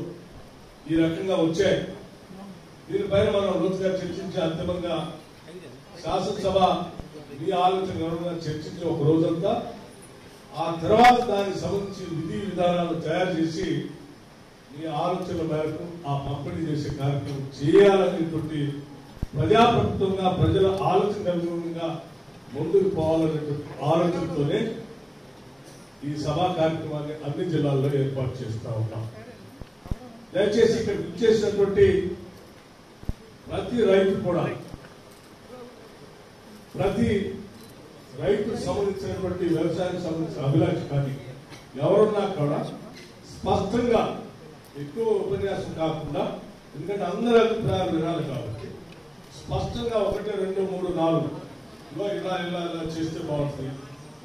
ఈ రకంగా వచ్చాయి. దీనిపైన మనం లోతుగా చర్చించి అంతిమంగా శాసనసభ మీ ఆలోచన చర్చించి ఒక రోజంతా, ఆ తర్వాత దానికి సంబంధించి విధి విధానాలు తయారు చేసి మీ ఆలోచనల మేరకు ఆ పంపిణీ చేసే కార్యక్రమం చేయాలనేటువంటి ప్రజాప్రభుత్వంగా ప్రజల ఆలోచన అనుగుణంగా ముందుకు పోవాలనేటువంటి ఆలోచనతోనే ఈ సభా కార్యక్రమాన్ని అన్ని జిల్లాల్లో ఏర్పాటు చేస్తూ ఉన్నాం. దయచేసి ఇక్కడ ఇచ్చేసినటువంటి ప్రతి రైతు కూడా, ప్రతి రైతు సంబంధించినటువంటి వ్యవసాయానికి సంబంధించిన అభిలాష కానీ ఎవరున్నా కూడా స్పష్టంగా, ఎక్కువ ఉపన్యాసం కాకుండా, ఎందుకంటే అందరి అభిప్రాయాలు వినాలి కాబట్టి స్పష్టంగా 1, 2, 3, 4 ఇలా ఇలా ఇలా చేస్తే బాగుంటుంది,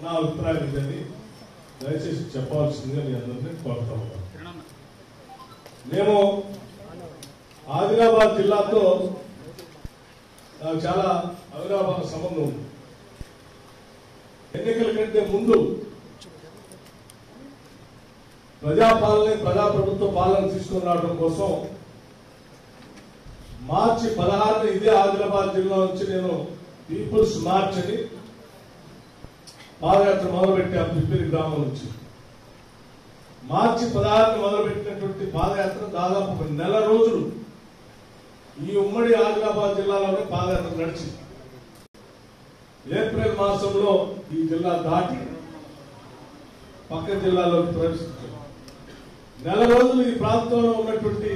నా అభిప్రాయం ఇదని దయచేసి చెప్పాల్సిందిగా నేను అందరినీ కోరుతా ఉన్నాను. మేము ఆదిలాబాద్ జిల్లాతో నాకు చాలా అవినాభావ సంబంధం ఉంది. ఎన్నికల కంటే ముందు ప్రజాప్రభుత్వ పాలన తీసుకుని రావడం కోసం మార్చి 16 ఇదే ఆదిలాబాద్ జిల్లా నుంచి నేను పీపుల్స్ మార్చ్ అని పాదయాత్ర మొదలుపెట్టాం. పిప్పిరి గ్రామం నుంచి మార్చి 16 మొదలుపెట్టినటువంటి పాదయాత్ర దాదాపు 1 నెల రోజులు ఈ ఉమ్మడి ఆదిలాబాద్ జిల్లాలోనే పాదయాత్ర నడిచింది. ఏప్రిల్ మాసంలో ఈ జిల్లా దాటి పక్క జిల్లాలోకి ప్రవేశించారు. 1 నెల రోజులు ఈ ప్రాంతంలో ఉన్నటువంటి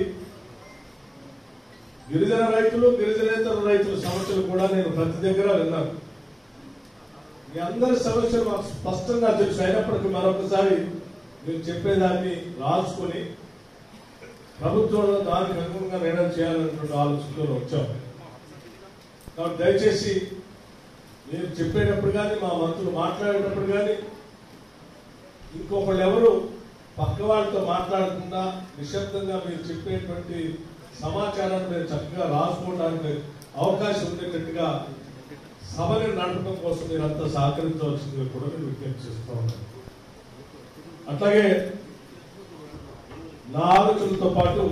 గిరిజన రైతులు, గిరిజనేతర రైతుల సమస్యలు కూడా నేను ప్రతి దగ్గర విన్నాను. మీ అందరి సమస్యలు మాకు స్పష్టంగా తెలుసు. అయినప్పటికీ మరొకసారి మీరు చెప్పేదాన్ని రాసుకొని ప్రభుత్వంలో దానికి అనుగుణంగా నిర్ణయం చేయాలనేటువంటి ఆలోచనలో వచ్చాం. కాబట్టి దయచేసి మీరు చెప్పేటప్పుడు కానీ, మా మంత్రులు మాట్లాడేటప్పుడు కానీ, ఇంకొకళ్ళు ఎవరు పక్క వాళ్ళతో మాట్లాడకుండా నిశ్శబ్దంగా మీరు చెప్పేటువంటి సమాచారాన్ని మీరు చక్కగా రాసుకోవడానికి అవకాశం ఉండేటట్టుగా సభని నడపడం కోసం మీరు అంతా సహకరించవలసిందిగా కూడా నేను విజ్ఞప్తి చేస్తూ ఉన్నాను. అట్లాగే నా ఆలోచనలతో పాటు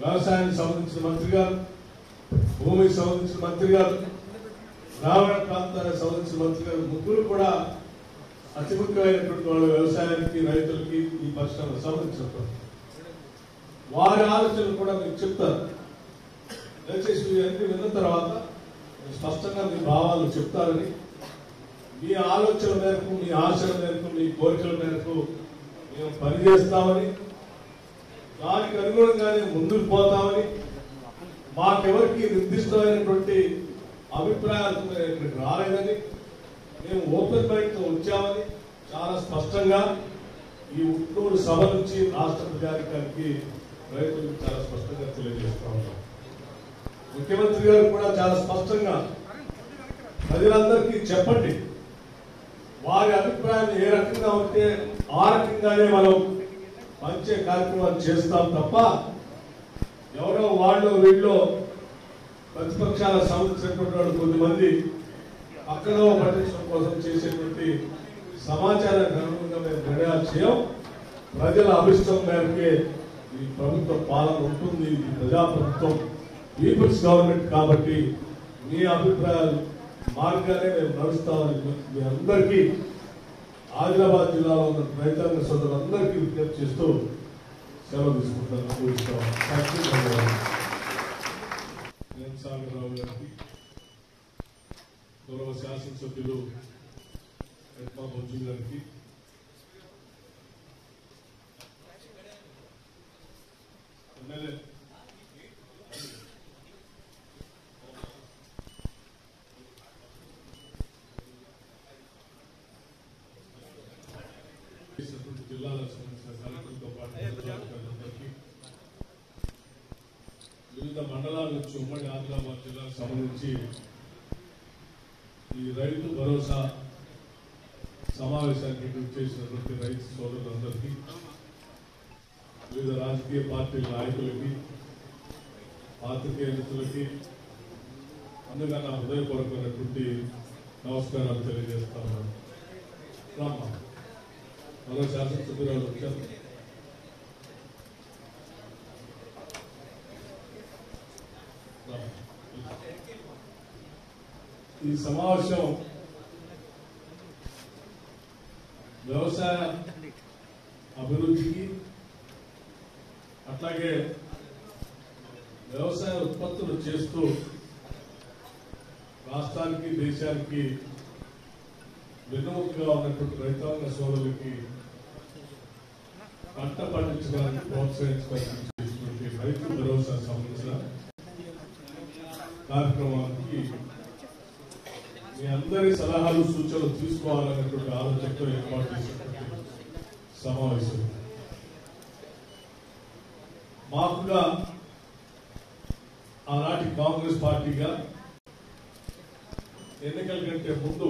వ్యవసాయానికి సంబంధించిన మంత్రి గారు, భూమికి సంబంధించిన మంత్రి గారు, గ్రామీణ ప్రాంతానికి సంబంధించిన మంత్రి గారు ముగ్గురు కూడా అతి ముఖ్యమైనటువంటి వాళ్ళు వ్యవసాయానికి, రైతులకి, ఈ పరిశ్రమకు సంబంధించినటువంటి వారి ఆలోచనలు కూడా మీకు చెప్తారు. దయచేసి ఇవన్నీ విన్న తర్వాత స్పష్టంగా మీ భావాలు చెప్తారని, మీ ఆలోచనల మేరకు, మీ ఆశల మేరకు, మీ కోరికల మేరకు మేము పనిచేస్తామని, దానికి అనుగుణంగానే ముందుకు పోతామని, మాకెవరికి నిర్దిష్టమైనటువంటి అభిప్రాయాలు ఇక్కడికి రాలేదని, మేము ఓపెన్ మైండ్ తో వచ్చామని చాలా స్పష్టంగా ఈ ఉట్నూరు సభ నుంచి రాష్ట్ర ప్రజానికానికి, రైతులకు చాలా స్పష్టంగా తెలియజేస్తా ఉన్నాం. ముఖ్యమంత్రి గారు కూడా చాలా స్పష్టంగా ప్రజలందరికీ చెప్పండి, వారి అభిప్రాయం ఏ రకంగా ఉంటే ఆ రకంగానే మనం పంచే కార్యక్రమాలు చేస్తాం తప్ప ఎవరో వాళ్ళు వీళ్ళు ప్రతిపక్షాలకు సంబంధించినటువంటి వాళ్ళు కొద్దిమంది అక్కడో పట్టించడం కోసం చేసేటువంటి సమాచారానికి అనుగుణంగా మేము నిర్ణయాలు చేయం. ప్రజల అభిష్టం మేరకే ఈ ప్రభుత్వ పాలన ఉంటుంది. ఇది ప్రజాప్రభుత్వం, పీపుల్స్ గవర్నమెంట్ కాబట్టి మీ అభిప్రాయాలు మార్గానే మేము నడుస్తామని మీ అందరికీ, ఆదిలాబాద్ జిల్లాలో ఉన్న రైతాంగ సోదరులందరికీ విజ్ఞప్తి చేస్తూ సెలవు తీసుకుంటాను. సాగరరావు గారికి, గౌరవ శాసనసభ్యులు ఎట్మా బొజ్జు గారికి, ఎమ్మెల్యే జిల్లాలకు సంబంధించిన కలెక్టర్తో పాటు అధికారులందరికీ, వివిధ మండలాల నుంచి ఉమ్మడి ఆదిలాబాద్ జిల్లాకు సంబంధించి ఈ రైతు భరోసా సమావేశానికి చేసినటువంటి రైతు సోదరులందరికీ, వివిధ రాజకీయ పార్టీల నాయకులకి, పాత్రికేయులకి అందుగా నా హృదయపూర్వకమైనటువంటి నమస్కారాలు తెలియజేస్తా ఉన్నాను. రామ్మా, మరో శాసనసభ్యురాలు వచ్చారు. ఈ సమావేశం వ్యవసాయ అభివృద్ధికి, అట్లాగే వ్యవసాయ ఉత్పత్తులు చేస్తూ రాష్ట్రానికి, దేశానికి వెన్నుముకగా ఉన్నటువంటి రైతాంగ సోదరులకి పంట పండించడానికి ప్రోత్సహించడానికి రైతు భరోసా సంబంధించిన కార్యక్రమానికి మీ అందరి సలహాలు, సూచనలు తీసుకోవాలనేటువంటి ఆలోచనతో ఏర్పాటు చేసినటువంటి సమావేశం. మాకుగా ఆనాటి కాంగ్రెస్ పార్టీగా ఎన్నికల కంటే ముందు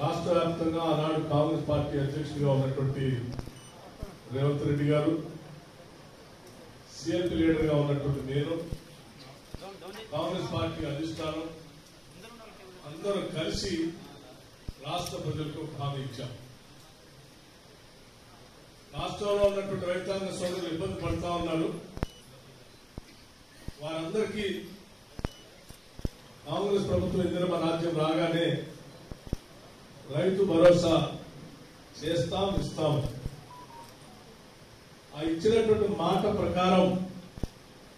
రాష్ట్ర వ్యాప్తంగా ఆనాడు కాంగ్రెస్ పార్టీ అధ్యక్షుడిగా ఉన్నటువంటి రేవంత్ రెడ్డి గారు, సిఎల్పి లీడర్ గా ఉన్నటువంటి నేను, కాంగ్రెస్ పార్టీ అధిష్టానం అందరూ కలిసి రాష్ట్ర ప్రజలకు ఒక హామీ ఇచ్చాం. రాష్ట్రంలో ఉన్నటువంటి రైతాంగ సోదరులు ఇబ్బంది పడుతూ ఉన్నారు. వారందరికీ కాంగ్రెస్ ప్రభుత్వం ఇందిరమ్మ రాజ్యం రాగానే రైతు భరోసా చేస్తాం, ఇస్తాం. ఆ ఇచ్చినటువంటి మాట ప్రకారం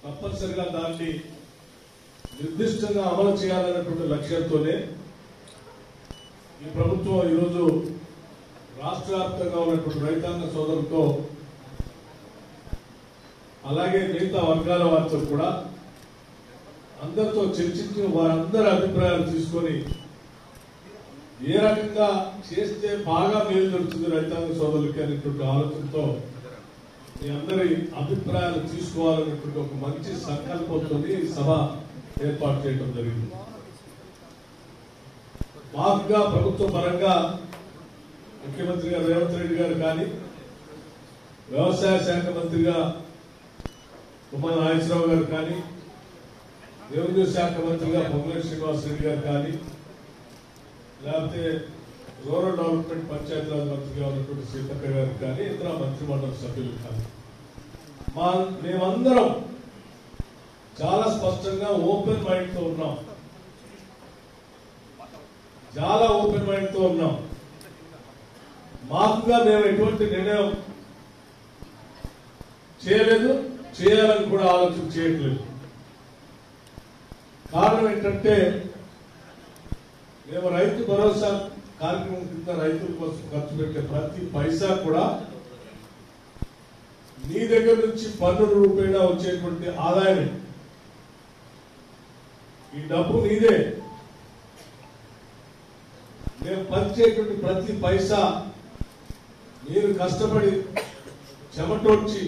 తప్పనిసరిగా దాన్ని నిర్దిష్టంగా అమలు చేయాలన్నటువంటి లక్ష్యంతోనే ఈ ప్రభుత్వం ఈరోజు రాష్ట్ర వ్యాప్తంగా ఉన్నటువంటి రైతాంగ సోదరులతో అలాగే మిగతా వర్గాల వారితో కూడా అందరితో చర్చించి వారందరి అభిప్రాయాలు తీసుకొని ఏ రకంగా చేస్తే బాగా మేలు జరుగుతుంది రైతాంగ సోదరులకి అనేటువంటి ఆలోచనతో మీ అందరి అభిప్రాయాలు తీసుకోవాలనేటువంటి ఒక మంచి సంకల్పంతో ఈ సభ ఏర్పాటు చేయడం జరిగింది. మాకుగా ప్రభుత్వ పరంగా ముఖ్యమంత్రి గారు రేవంత్ రెడ్డి గారు కానీ, వ్యవసాయ శాఖ మంత్రిగా తుమ్మల నాగేశ్వరరావు గారు కానీ, రెవెన్యూ శాఖ మంత్రిగా పొంగులేటి శ్రీనివాసరెడ్డి గారు కానీ, లేకపోతే రూరల్ డెవలప్మెంట్ పంచాయతీరాజ్ మంత్రిగా ఉన్నటువంటి సీతక్క గారు కానీ, ఇతర మంత్రిమండలి సభ్యులు కానీ మేమందరం చాలా స్పష్టంగా ఓపెన్ మైండ్ తో ఉన్నాం. చాలా ఓపెన్ మైండ్ తో ఉన్నాం. మాకుగా మేము ఎటువంటి నిర్ణయం చేయలేదు, చేయాలని కూడా ఆలోచన చేయట్లేదు. కారణం ఏంటంటే మేము రైతు భరోసా కార్యక్రమం కింద రైతుల కోసం ఖర్చు పెట్టే ప్రతి పైసా కూడా నీ దగ్గర నుంచి పన్నుల రూపేణా వచ్చేటువంటి ఆదాయం. ఈ డబ్బు నీదే. మేము పంచేటువంటి ప్రతి పైసా మీరు కష్టపడి చెమటోడ్చి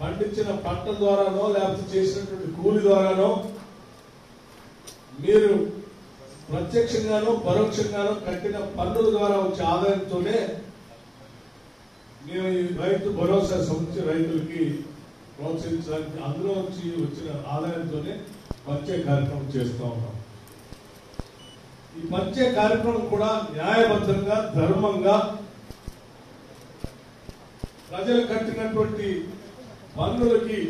పండించిన పంట ద్వారానో లేకపోతే చేసినటువంటి కూలి ద్వారానో మీరు ప్రత్యక్షంగానో పరోక్షంగానో కట్టిన పన్నుల ద్వారా వచ్చే ఆదాయంతోనే మేము ఈ రైతు భరోసా సంబంధించి రైతులకి ప్రోత్సహించడానికి అందులో వచ్చి వచ్చిన ఆదాయంతోనే పంచే కార్యక్రమం చేస్తూ ఉన్నాం. ఈ పంచే కార్యక్రమం కూడా న్యాయబద్ధంగా, ధర్మంగా ప్రజలు కట్టినటువంటి పన్నులకి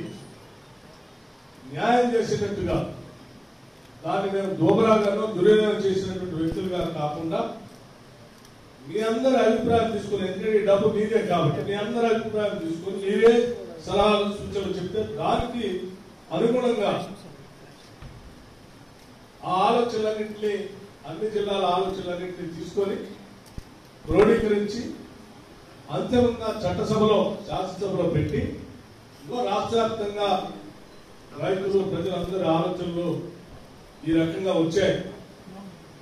న్యాయం చేసేటట్టుగా, దాన్ని మేము దోబరాగానో దుర్యోగం చేసినటువంటి వ్యక్తులుగా కాకుండా మీ అందరి అభిప్రాయం తీసుకుని, ఎందుకంటే డబ్బు మీదే కాబట్టి మీ అందరి అభిప్రాయం తీసుకుని మీరే సలహాలు సూచనలు చెప్తే దానికి అనుగుణంగా ఆ ఆలోచనలన్నింటినీ, అన్ని జిల్లాల ఆలోచనలన్నింటినీ తీసుకొని క్రోడీకరించి అంతిమంగా చట్టసభలో, శాసనసభలో పెట్టి రాష్ట్ర వ్యాప్తంగా రైతులు, ప్రజలందరి ఆలోచనలు ఈ రకంగా వచ్చాయి.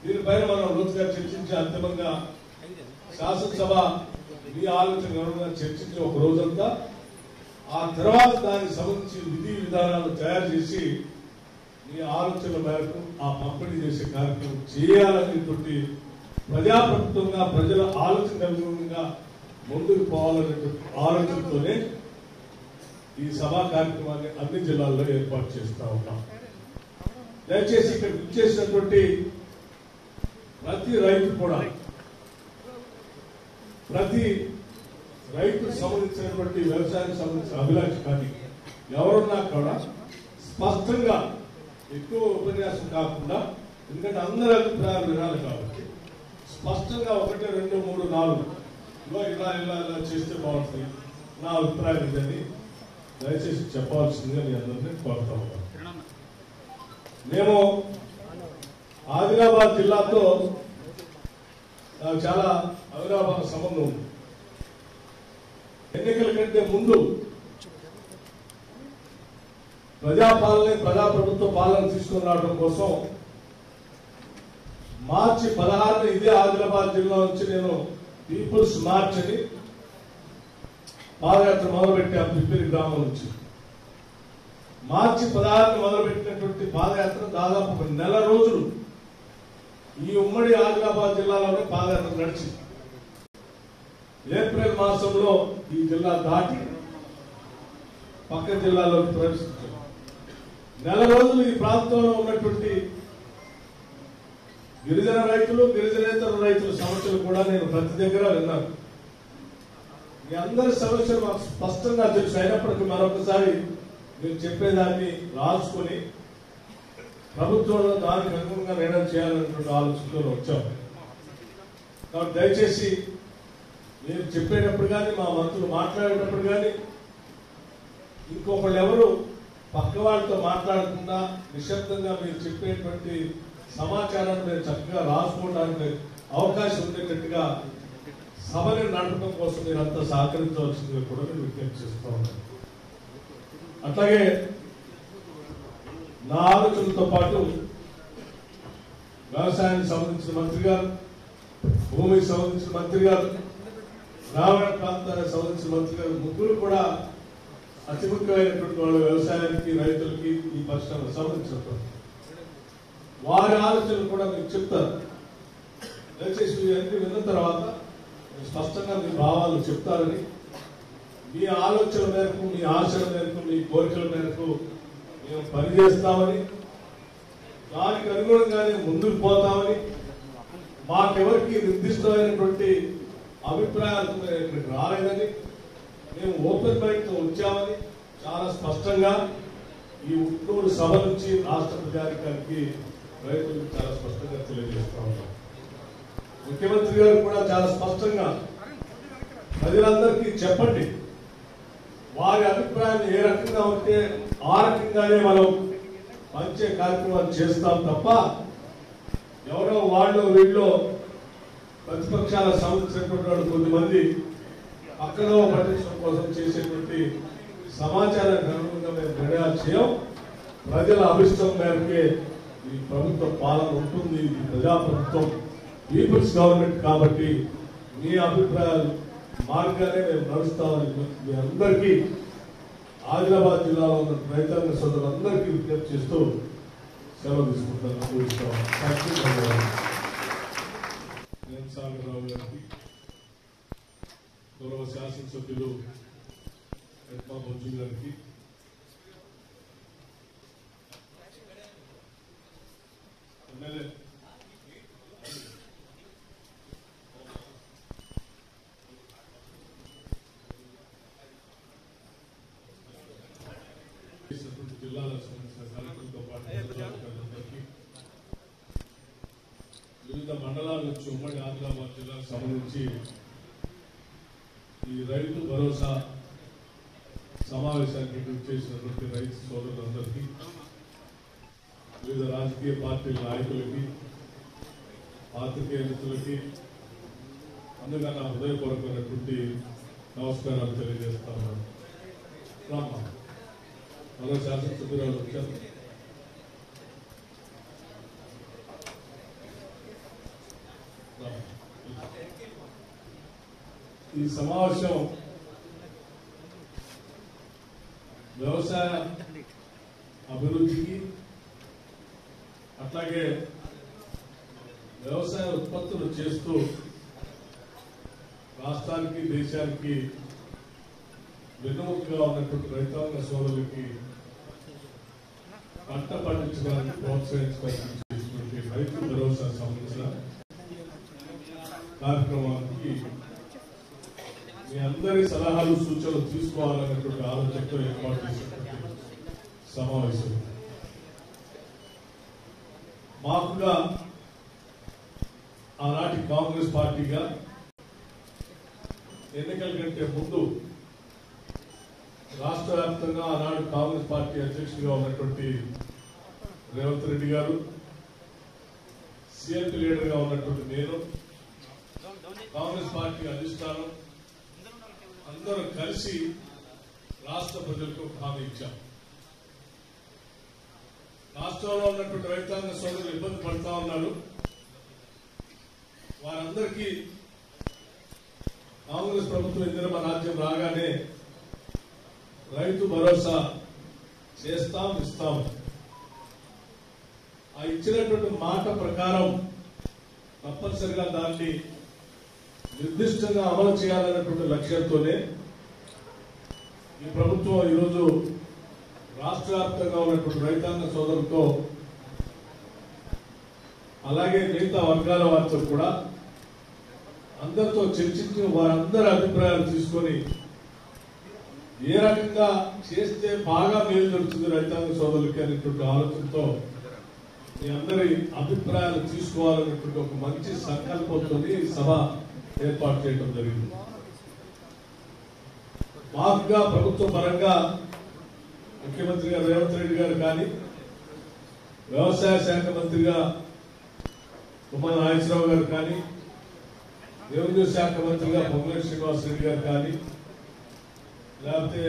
దీనిపైన మనం లోతుగా చర్చించి అంతిమంగా శాసనసభ మీ ఆలోచన చర్చించి ఒక రోజంతా, ఆ తర్వాత దానికి సంబంధించి విధి విధానాలు తయారు చేసి మీ ఆలోచనల మేరకు ఆ పంపిణీ చేసే కార్యక్రమం చేయాలనేటువంటి ప్రజాప్రభుత్వంగా ప్రజల ఆలోచన అనుగుణంగా ముందుకు పోవాలనేటువంటి ఆలోచనతోనే ఈ సభా కార్యక్రమాన్ని అన్ని జిల్లాల్లో ఏర్పాటు చేస్తూ ఉన్నాం. దయచేసి ఇక్కడ ఇచ్చేసినటువంటి ప్రతి రైతు కూడా, ప్రతి రైతుకు సంబంధించినటువంటి వ్యవసాయానికి సంబంధించిన అభిలాష కానీ ఎవరున్నా కూడా స్పష్టంగా, ఎక్కువ ఉపన్యాసం కాకుండా, ఎందుకంటే అందరి అభిప్రాయాలు వినాలి కాబట్టి స్పష్టంగా 1, 2, 3, 4 ఇలా ఇలా ఇలా చేస్తే బాగుంటుంది, నా అభిప్రాయం ఇదని దయచేసి చెప్పాల్సిందిగా నేను అందరినీ కోరుతా ఉన్నాను. మేము ఆదిలాబాద్ జిల్లాతో నాకు చాలా అవినాభావ సంబంధం ఉంది. ఎన్నికల కంటే ముందు ప్రజాప్రభుత్వ పాలన తీసుకుని రావడం కోసం మార్చి 16 ఇదే ఆదిలాబాద్ జిల్లా నుంచి నేను పీపుల్స్ మార్చ్ అని పాదయాత్ర మొదలుపెట్టాం. పిప్పిరి గ్రామం నుంచి మార్చి 16 మొదలుపెట్టినటువంటి పాదయాత్ర దాదాపు 1 నెల రోజులు ఈ ఉమ్మడి ఆదిలాబాద్ జిల్లాలోనే పాదయాత్ర నడిచింది. ఏప్రిల్ మాసంలో ఈ జిల్లా దాటి పక్క జిల్లాలోకి ప్రవేశించాం. నెల రోజులు ఈ ప్రాంతంలో ఉన్నటువంటి గిరిజన రైతులు గిరిజనేతర రైతుల సమస్యలు కూడా నేను ప్రతి దగ్గర విన్నాను. మీ అందరి సమస్యలు మాకు స్పష్టంగా తెలుసు. అయినప్పటికీ మరొకసారి మీరు చెప్పేదాన్ని రాసుకొని ప్రభుత్వంలో దానికి అనుగుణంగా నిర్ణయం చేయాలనేటువంటి ఆలోచనతో వచ్చాం. కాబట్టి దయచేసి మీరు చెప్పేటప్పుడు కానీ మా మంత్రులు మాట్లాడేటప్పుడు కానీ ఇంకొకళ్ళు ఎవరు పక్క వాళ్ళతో మాట్లాడకుండా నిశ్శబ్దంగా మీరు చెప్పేటువంటి సమాచారాన్ని మీరు చక్కగా రాసుకోవడానికి అవకాశం ఉండేటట్టుగా సభని నడపడం కోసం మీరు అంతా సహకరించవలసిందిగా కూడా నేను విజ్ఞప్తి చేస్తూ ఉన్నాను. అట్లాగే నా ఆలోచనలతో పాటు వ్యవసాయానికి సంబంధించిన మంత్రి గారు, భూమికి సంబంధించిన మంత్రి గారు, గ్రామీణ ప్రాంతానికి సంబంధించిన మంత్రి గారు ముగ్గురు కూడా అతి ముఖ్యమైనటువంటి వాళ్ళు వ్యవసాయానికి రైతులకి ఈ పరిశ్రమకు సంబంధించినటువంటి వారి ఆలోచనలు కూడా మీకు చెప్తారు. దయచేసి ఇవన్నీ విన్న తర్వాత స్పష్టంగా మీ భావాలు చెప్తారని, మీ ఆలోచన మేరకు, మీ ఆశల మేరకు, మీ కోరికల మేరకు మేము పనిచేస్తామని, దానికి అనుగుణంగానే ముందుకు పోతామని, మాకెవరికి నిర్దిష్టమైనటువంటి అభిప్రాయాలకు మేము ఇక్కడికి రాలేదని, మేము ఓపెన్ మైండ్తో వచ్చామని చాలా స్పష్టంగా ఈ ఉట్నూరు సభ నుంచి రాష్ట్ర ప్రజానికానికి రైతులకు చాలా స్పష్టంగా తెలియజేస్తా ఉన్నాం. ముఖ్యమంత్రి గారు కూడా చాలా స్పష్టంగా ప్రజలందరికీ చెప్పండి, వారి అభిప్రాయాలు ఏ రకంగా ఉంటే ఆ రకంగానే మనం మంచి కార్యక్రమాలు చేస్తాం తప్ప ఎవరో వాళ్ళు వీళ్ళు ప్రతిపక్షాల సంబంధించినటువంటి వాళ్ళు కొద్దిమంది అక్కడ పట్టించడం కోసం చేసేటువంటి సమాచారాన్ని అనుగుణంగా మేము నిర్ణయాలు చేయం. ప్రజల అభిష్టం మేరకే ఈ ప్రభుత్వ పాలన ఉంటుంది. ఇది ప్రజాప్రభుత్వం, పీపుల్స్ గవర్నమెంట్. కాబట్టి మీ అభిప్రాయాలు మార్గానే మేము నడుస్తామని మీ అందరికీ ఆదిలాబాద్ జిల్లాలో ఉన్న రైతాంగ సోదరులందరికీ విజ్ఞప్తి చేస్తూ సెలవు తీసుకుంటాను. సాగరరావు గారికి, గౌరవ శాసనసభ్యులు ఎట్మా బొజ్జు గారికి, ఎమ్మెల్యే జిల్లాల సంబంధించిన కలెక్టర్తో పాటు అధికారులందరికీ, వివిధ మండలాల నుంచి ఉమ్మడి ఆదిలాబాద్ జిల్లాకు సంబంధించి ఈ రైతు భరోసా సమావేశానికి చేసినటువంటి రైతు సోదరులందరికీ, వివిధ రాజకీయ పార్టీల నాయకులకి, పాత్రికేయులకి అందుగా నా హృదయపూర్వకమైనటువంటి నమస్కారాలు తెలియజేస్తా ఉన్నాను. రామ్మా, మరో శాసనసభ్యురాలు వచ్చారు. ఈ సమావేశం వ్యవసాయ అభివృద్ధికి, అట్లాగే వ్యవసాయ ఉత్పత్తులు చేస్తూ రాష్ట్రానికి దేశానికి వెన్నుముకగా ఉన్నటువంటి రైతాంగ సోదరులకి పంట పండించడానికి ప్రోత్సహించడానికి రైతు భరోసా సంబంధించిన కార్యక్రమానికి మీ అందరి సలహాలు సూచనలు తీసుకోవాలనేటువంటి ఆలోచనతో ఏర్పాటు చేసినటువంటి సమావేశం. మాకుగా ఆనాటి కాంగ్రెస్ పార్టీగా ఎన్నికల కంటే ముందు రాష్ట్ర వ్యాప్తంగా ఆనాడు కాంగ్రెస్ పార్టీ అధ్యక్షుడిగా ఉన్నటువంటి రేవంత్ రెడ్డి గారు, సిఎల్పి లీడర్ గా ఉన్నటువంటి నేను, కాంగ్రెస్ పార్టీ అధిష్టానం అందరూ కలిసి రాష్ట్ర ప్రజలకు హామీ ఇచ్చాం. రాష్ట్రంలో ఉన్నటువంటి రైతాంగ సోదరులు ఇబ్బంది పడుతూ ఉన్నారు. వారందరికీ కాంగ్రెస్ ప్రభుత్వం ఇందిరమ్మ రాజ్యం రాగానే రైతు భరోసా చేస్తాం, ఇస్తాం. ఆ ఇచ్చినటువంటి మాట ప్రకారం తప్పనిసరిగా దాన్ని నిర్దిష్టంగా అమలు చేయాలన్నటువంటి లక్ష్యంతోనే ఈ ప్రభుత్వం ఈరోజు రాష్ట్ర వ్యాప్తంగా ఉన్నటువంటి రైతాంగ సోదరులతో అలాగే మిగతా వర్గాల వారితో కూడా అందరితో చర్చించి వారందరి అభిప్రాయాలు తీసుకొని ఏ రకంగా చేస్తే బాగా మేలు జరుగుతుంది రైతాంగ సోదరులకి అనేటువంటి ఆలోచనతో మీ అందరి అభిప్రాయాలు తీసుకోవాలనేటువంటి ఒక మంచి సంకల్పంతో సభ ఏర్పాటు చేయడం జరిగింది. మాకుగా ప్రభుత్వ పరంగా ముఖ్యమంత్రి గారు రేవంత్ రెడ్డి గారు కానీ, వ్యవసాయ శాఖ మంత్రిగా తుమ్మల నాగేశ్వరరావు గారు కానీ, రెవెన్యూ శాఖ మంత్రిగా పొంగులేటి శ్రీనివాసరెడ్డి గారు కానీ, లేకపోతే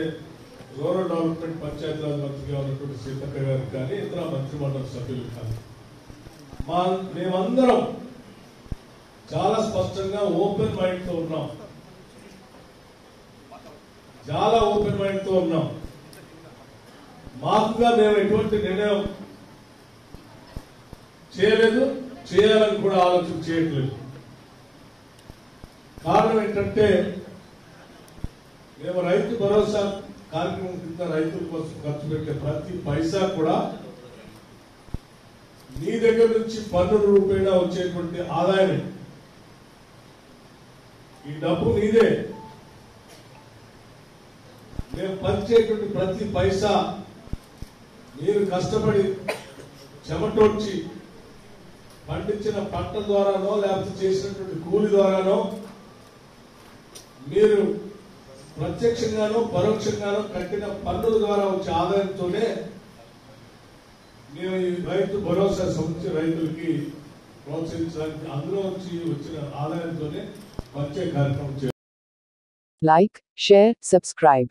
రూరల్ డెవలప్మెంట్ పంచాయతీరాజ్ మంత్రిగా ఉన్నటువంటి సీతక్క గారు కానీ, ఇతర మంత్రిమండలి సభ్యులు కానీ మేమందరం చాలా స్పష్టంగా ఓపెన్ మైండ్ తో ఉన్నాం. చాలా ఓపెన్ మైండ్ తో ఉన్నాం. మాకుగా మేము ఎటువంటి నిర్ణయం చేయలేదు, చేయాలని కూడా ఆలోచన చేయట్లేదు. కారణం ఏంటంటే మేము రైతు భరోసా కార్యక్రమం కింద రైతుల కోసం ఖర్చు పెట్టే ప్రతి పైసా కూడా నీ దగ్గర నుంచి పన్నుల రూపేణా వచ్చేటువంటి ఆదాయం. ఈ డబ్బు నీదే. మేము పంచేటువంటి ప్రతి పైసా మీరు కష్టపడి చెమటోడ్చి పండించిన పంట ద్వారానో లేకపోతే చేసినటువంటి కూలి ద్వారానో మీరు ప్రత్యక్షంగానో పరోక్షంగానో కట్టిన పన్నుల ద్వారా వచ్చే ఆదాయంతోనే మేము ఈ రైతు భరోసా సంబంధించి రైతులకి ప్రోత్సహించడానికి అందులో నుంచి వచ్చిన ఆదాయంతోనే వచ్చే కార్యక్రమం చేయాలి. Like, share, subscribe.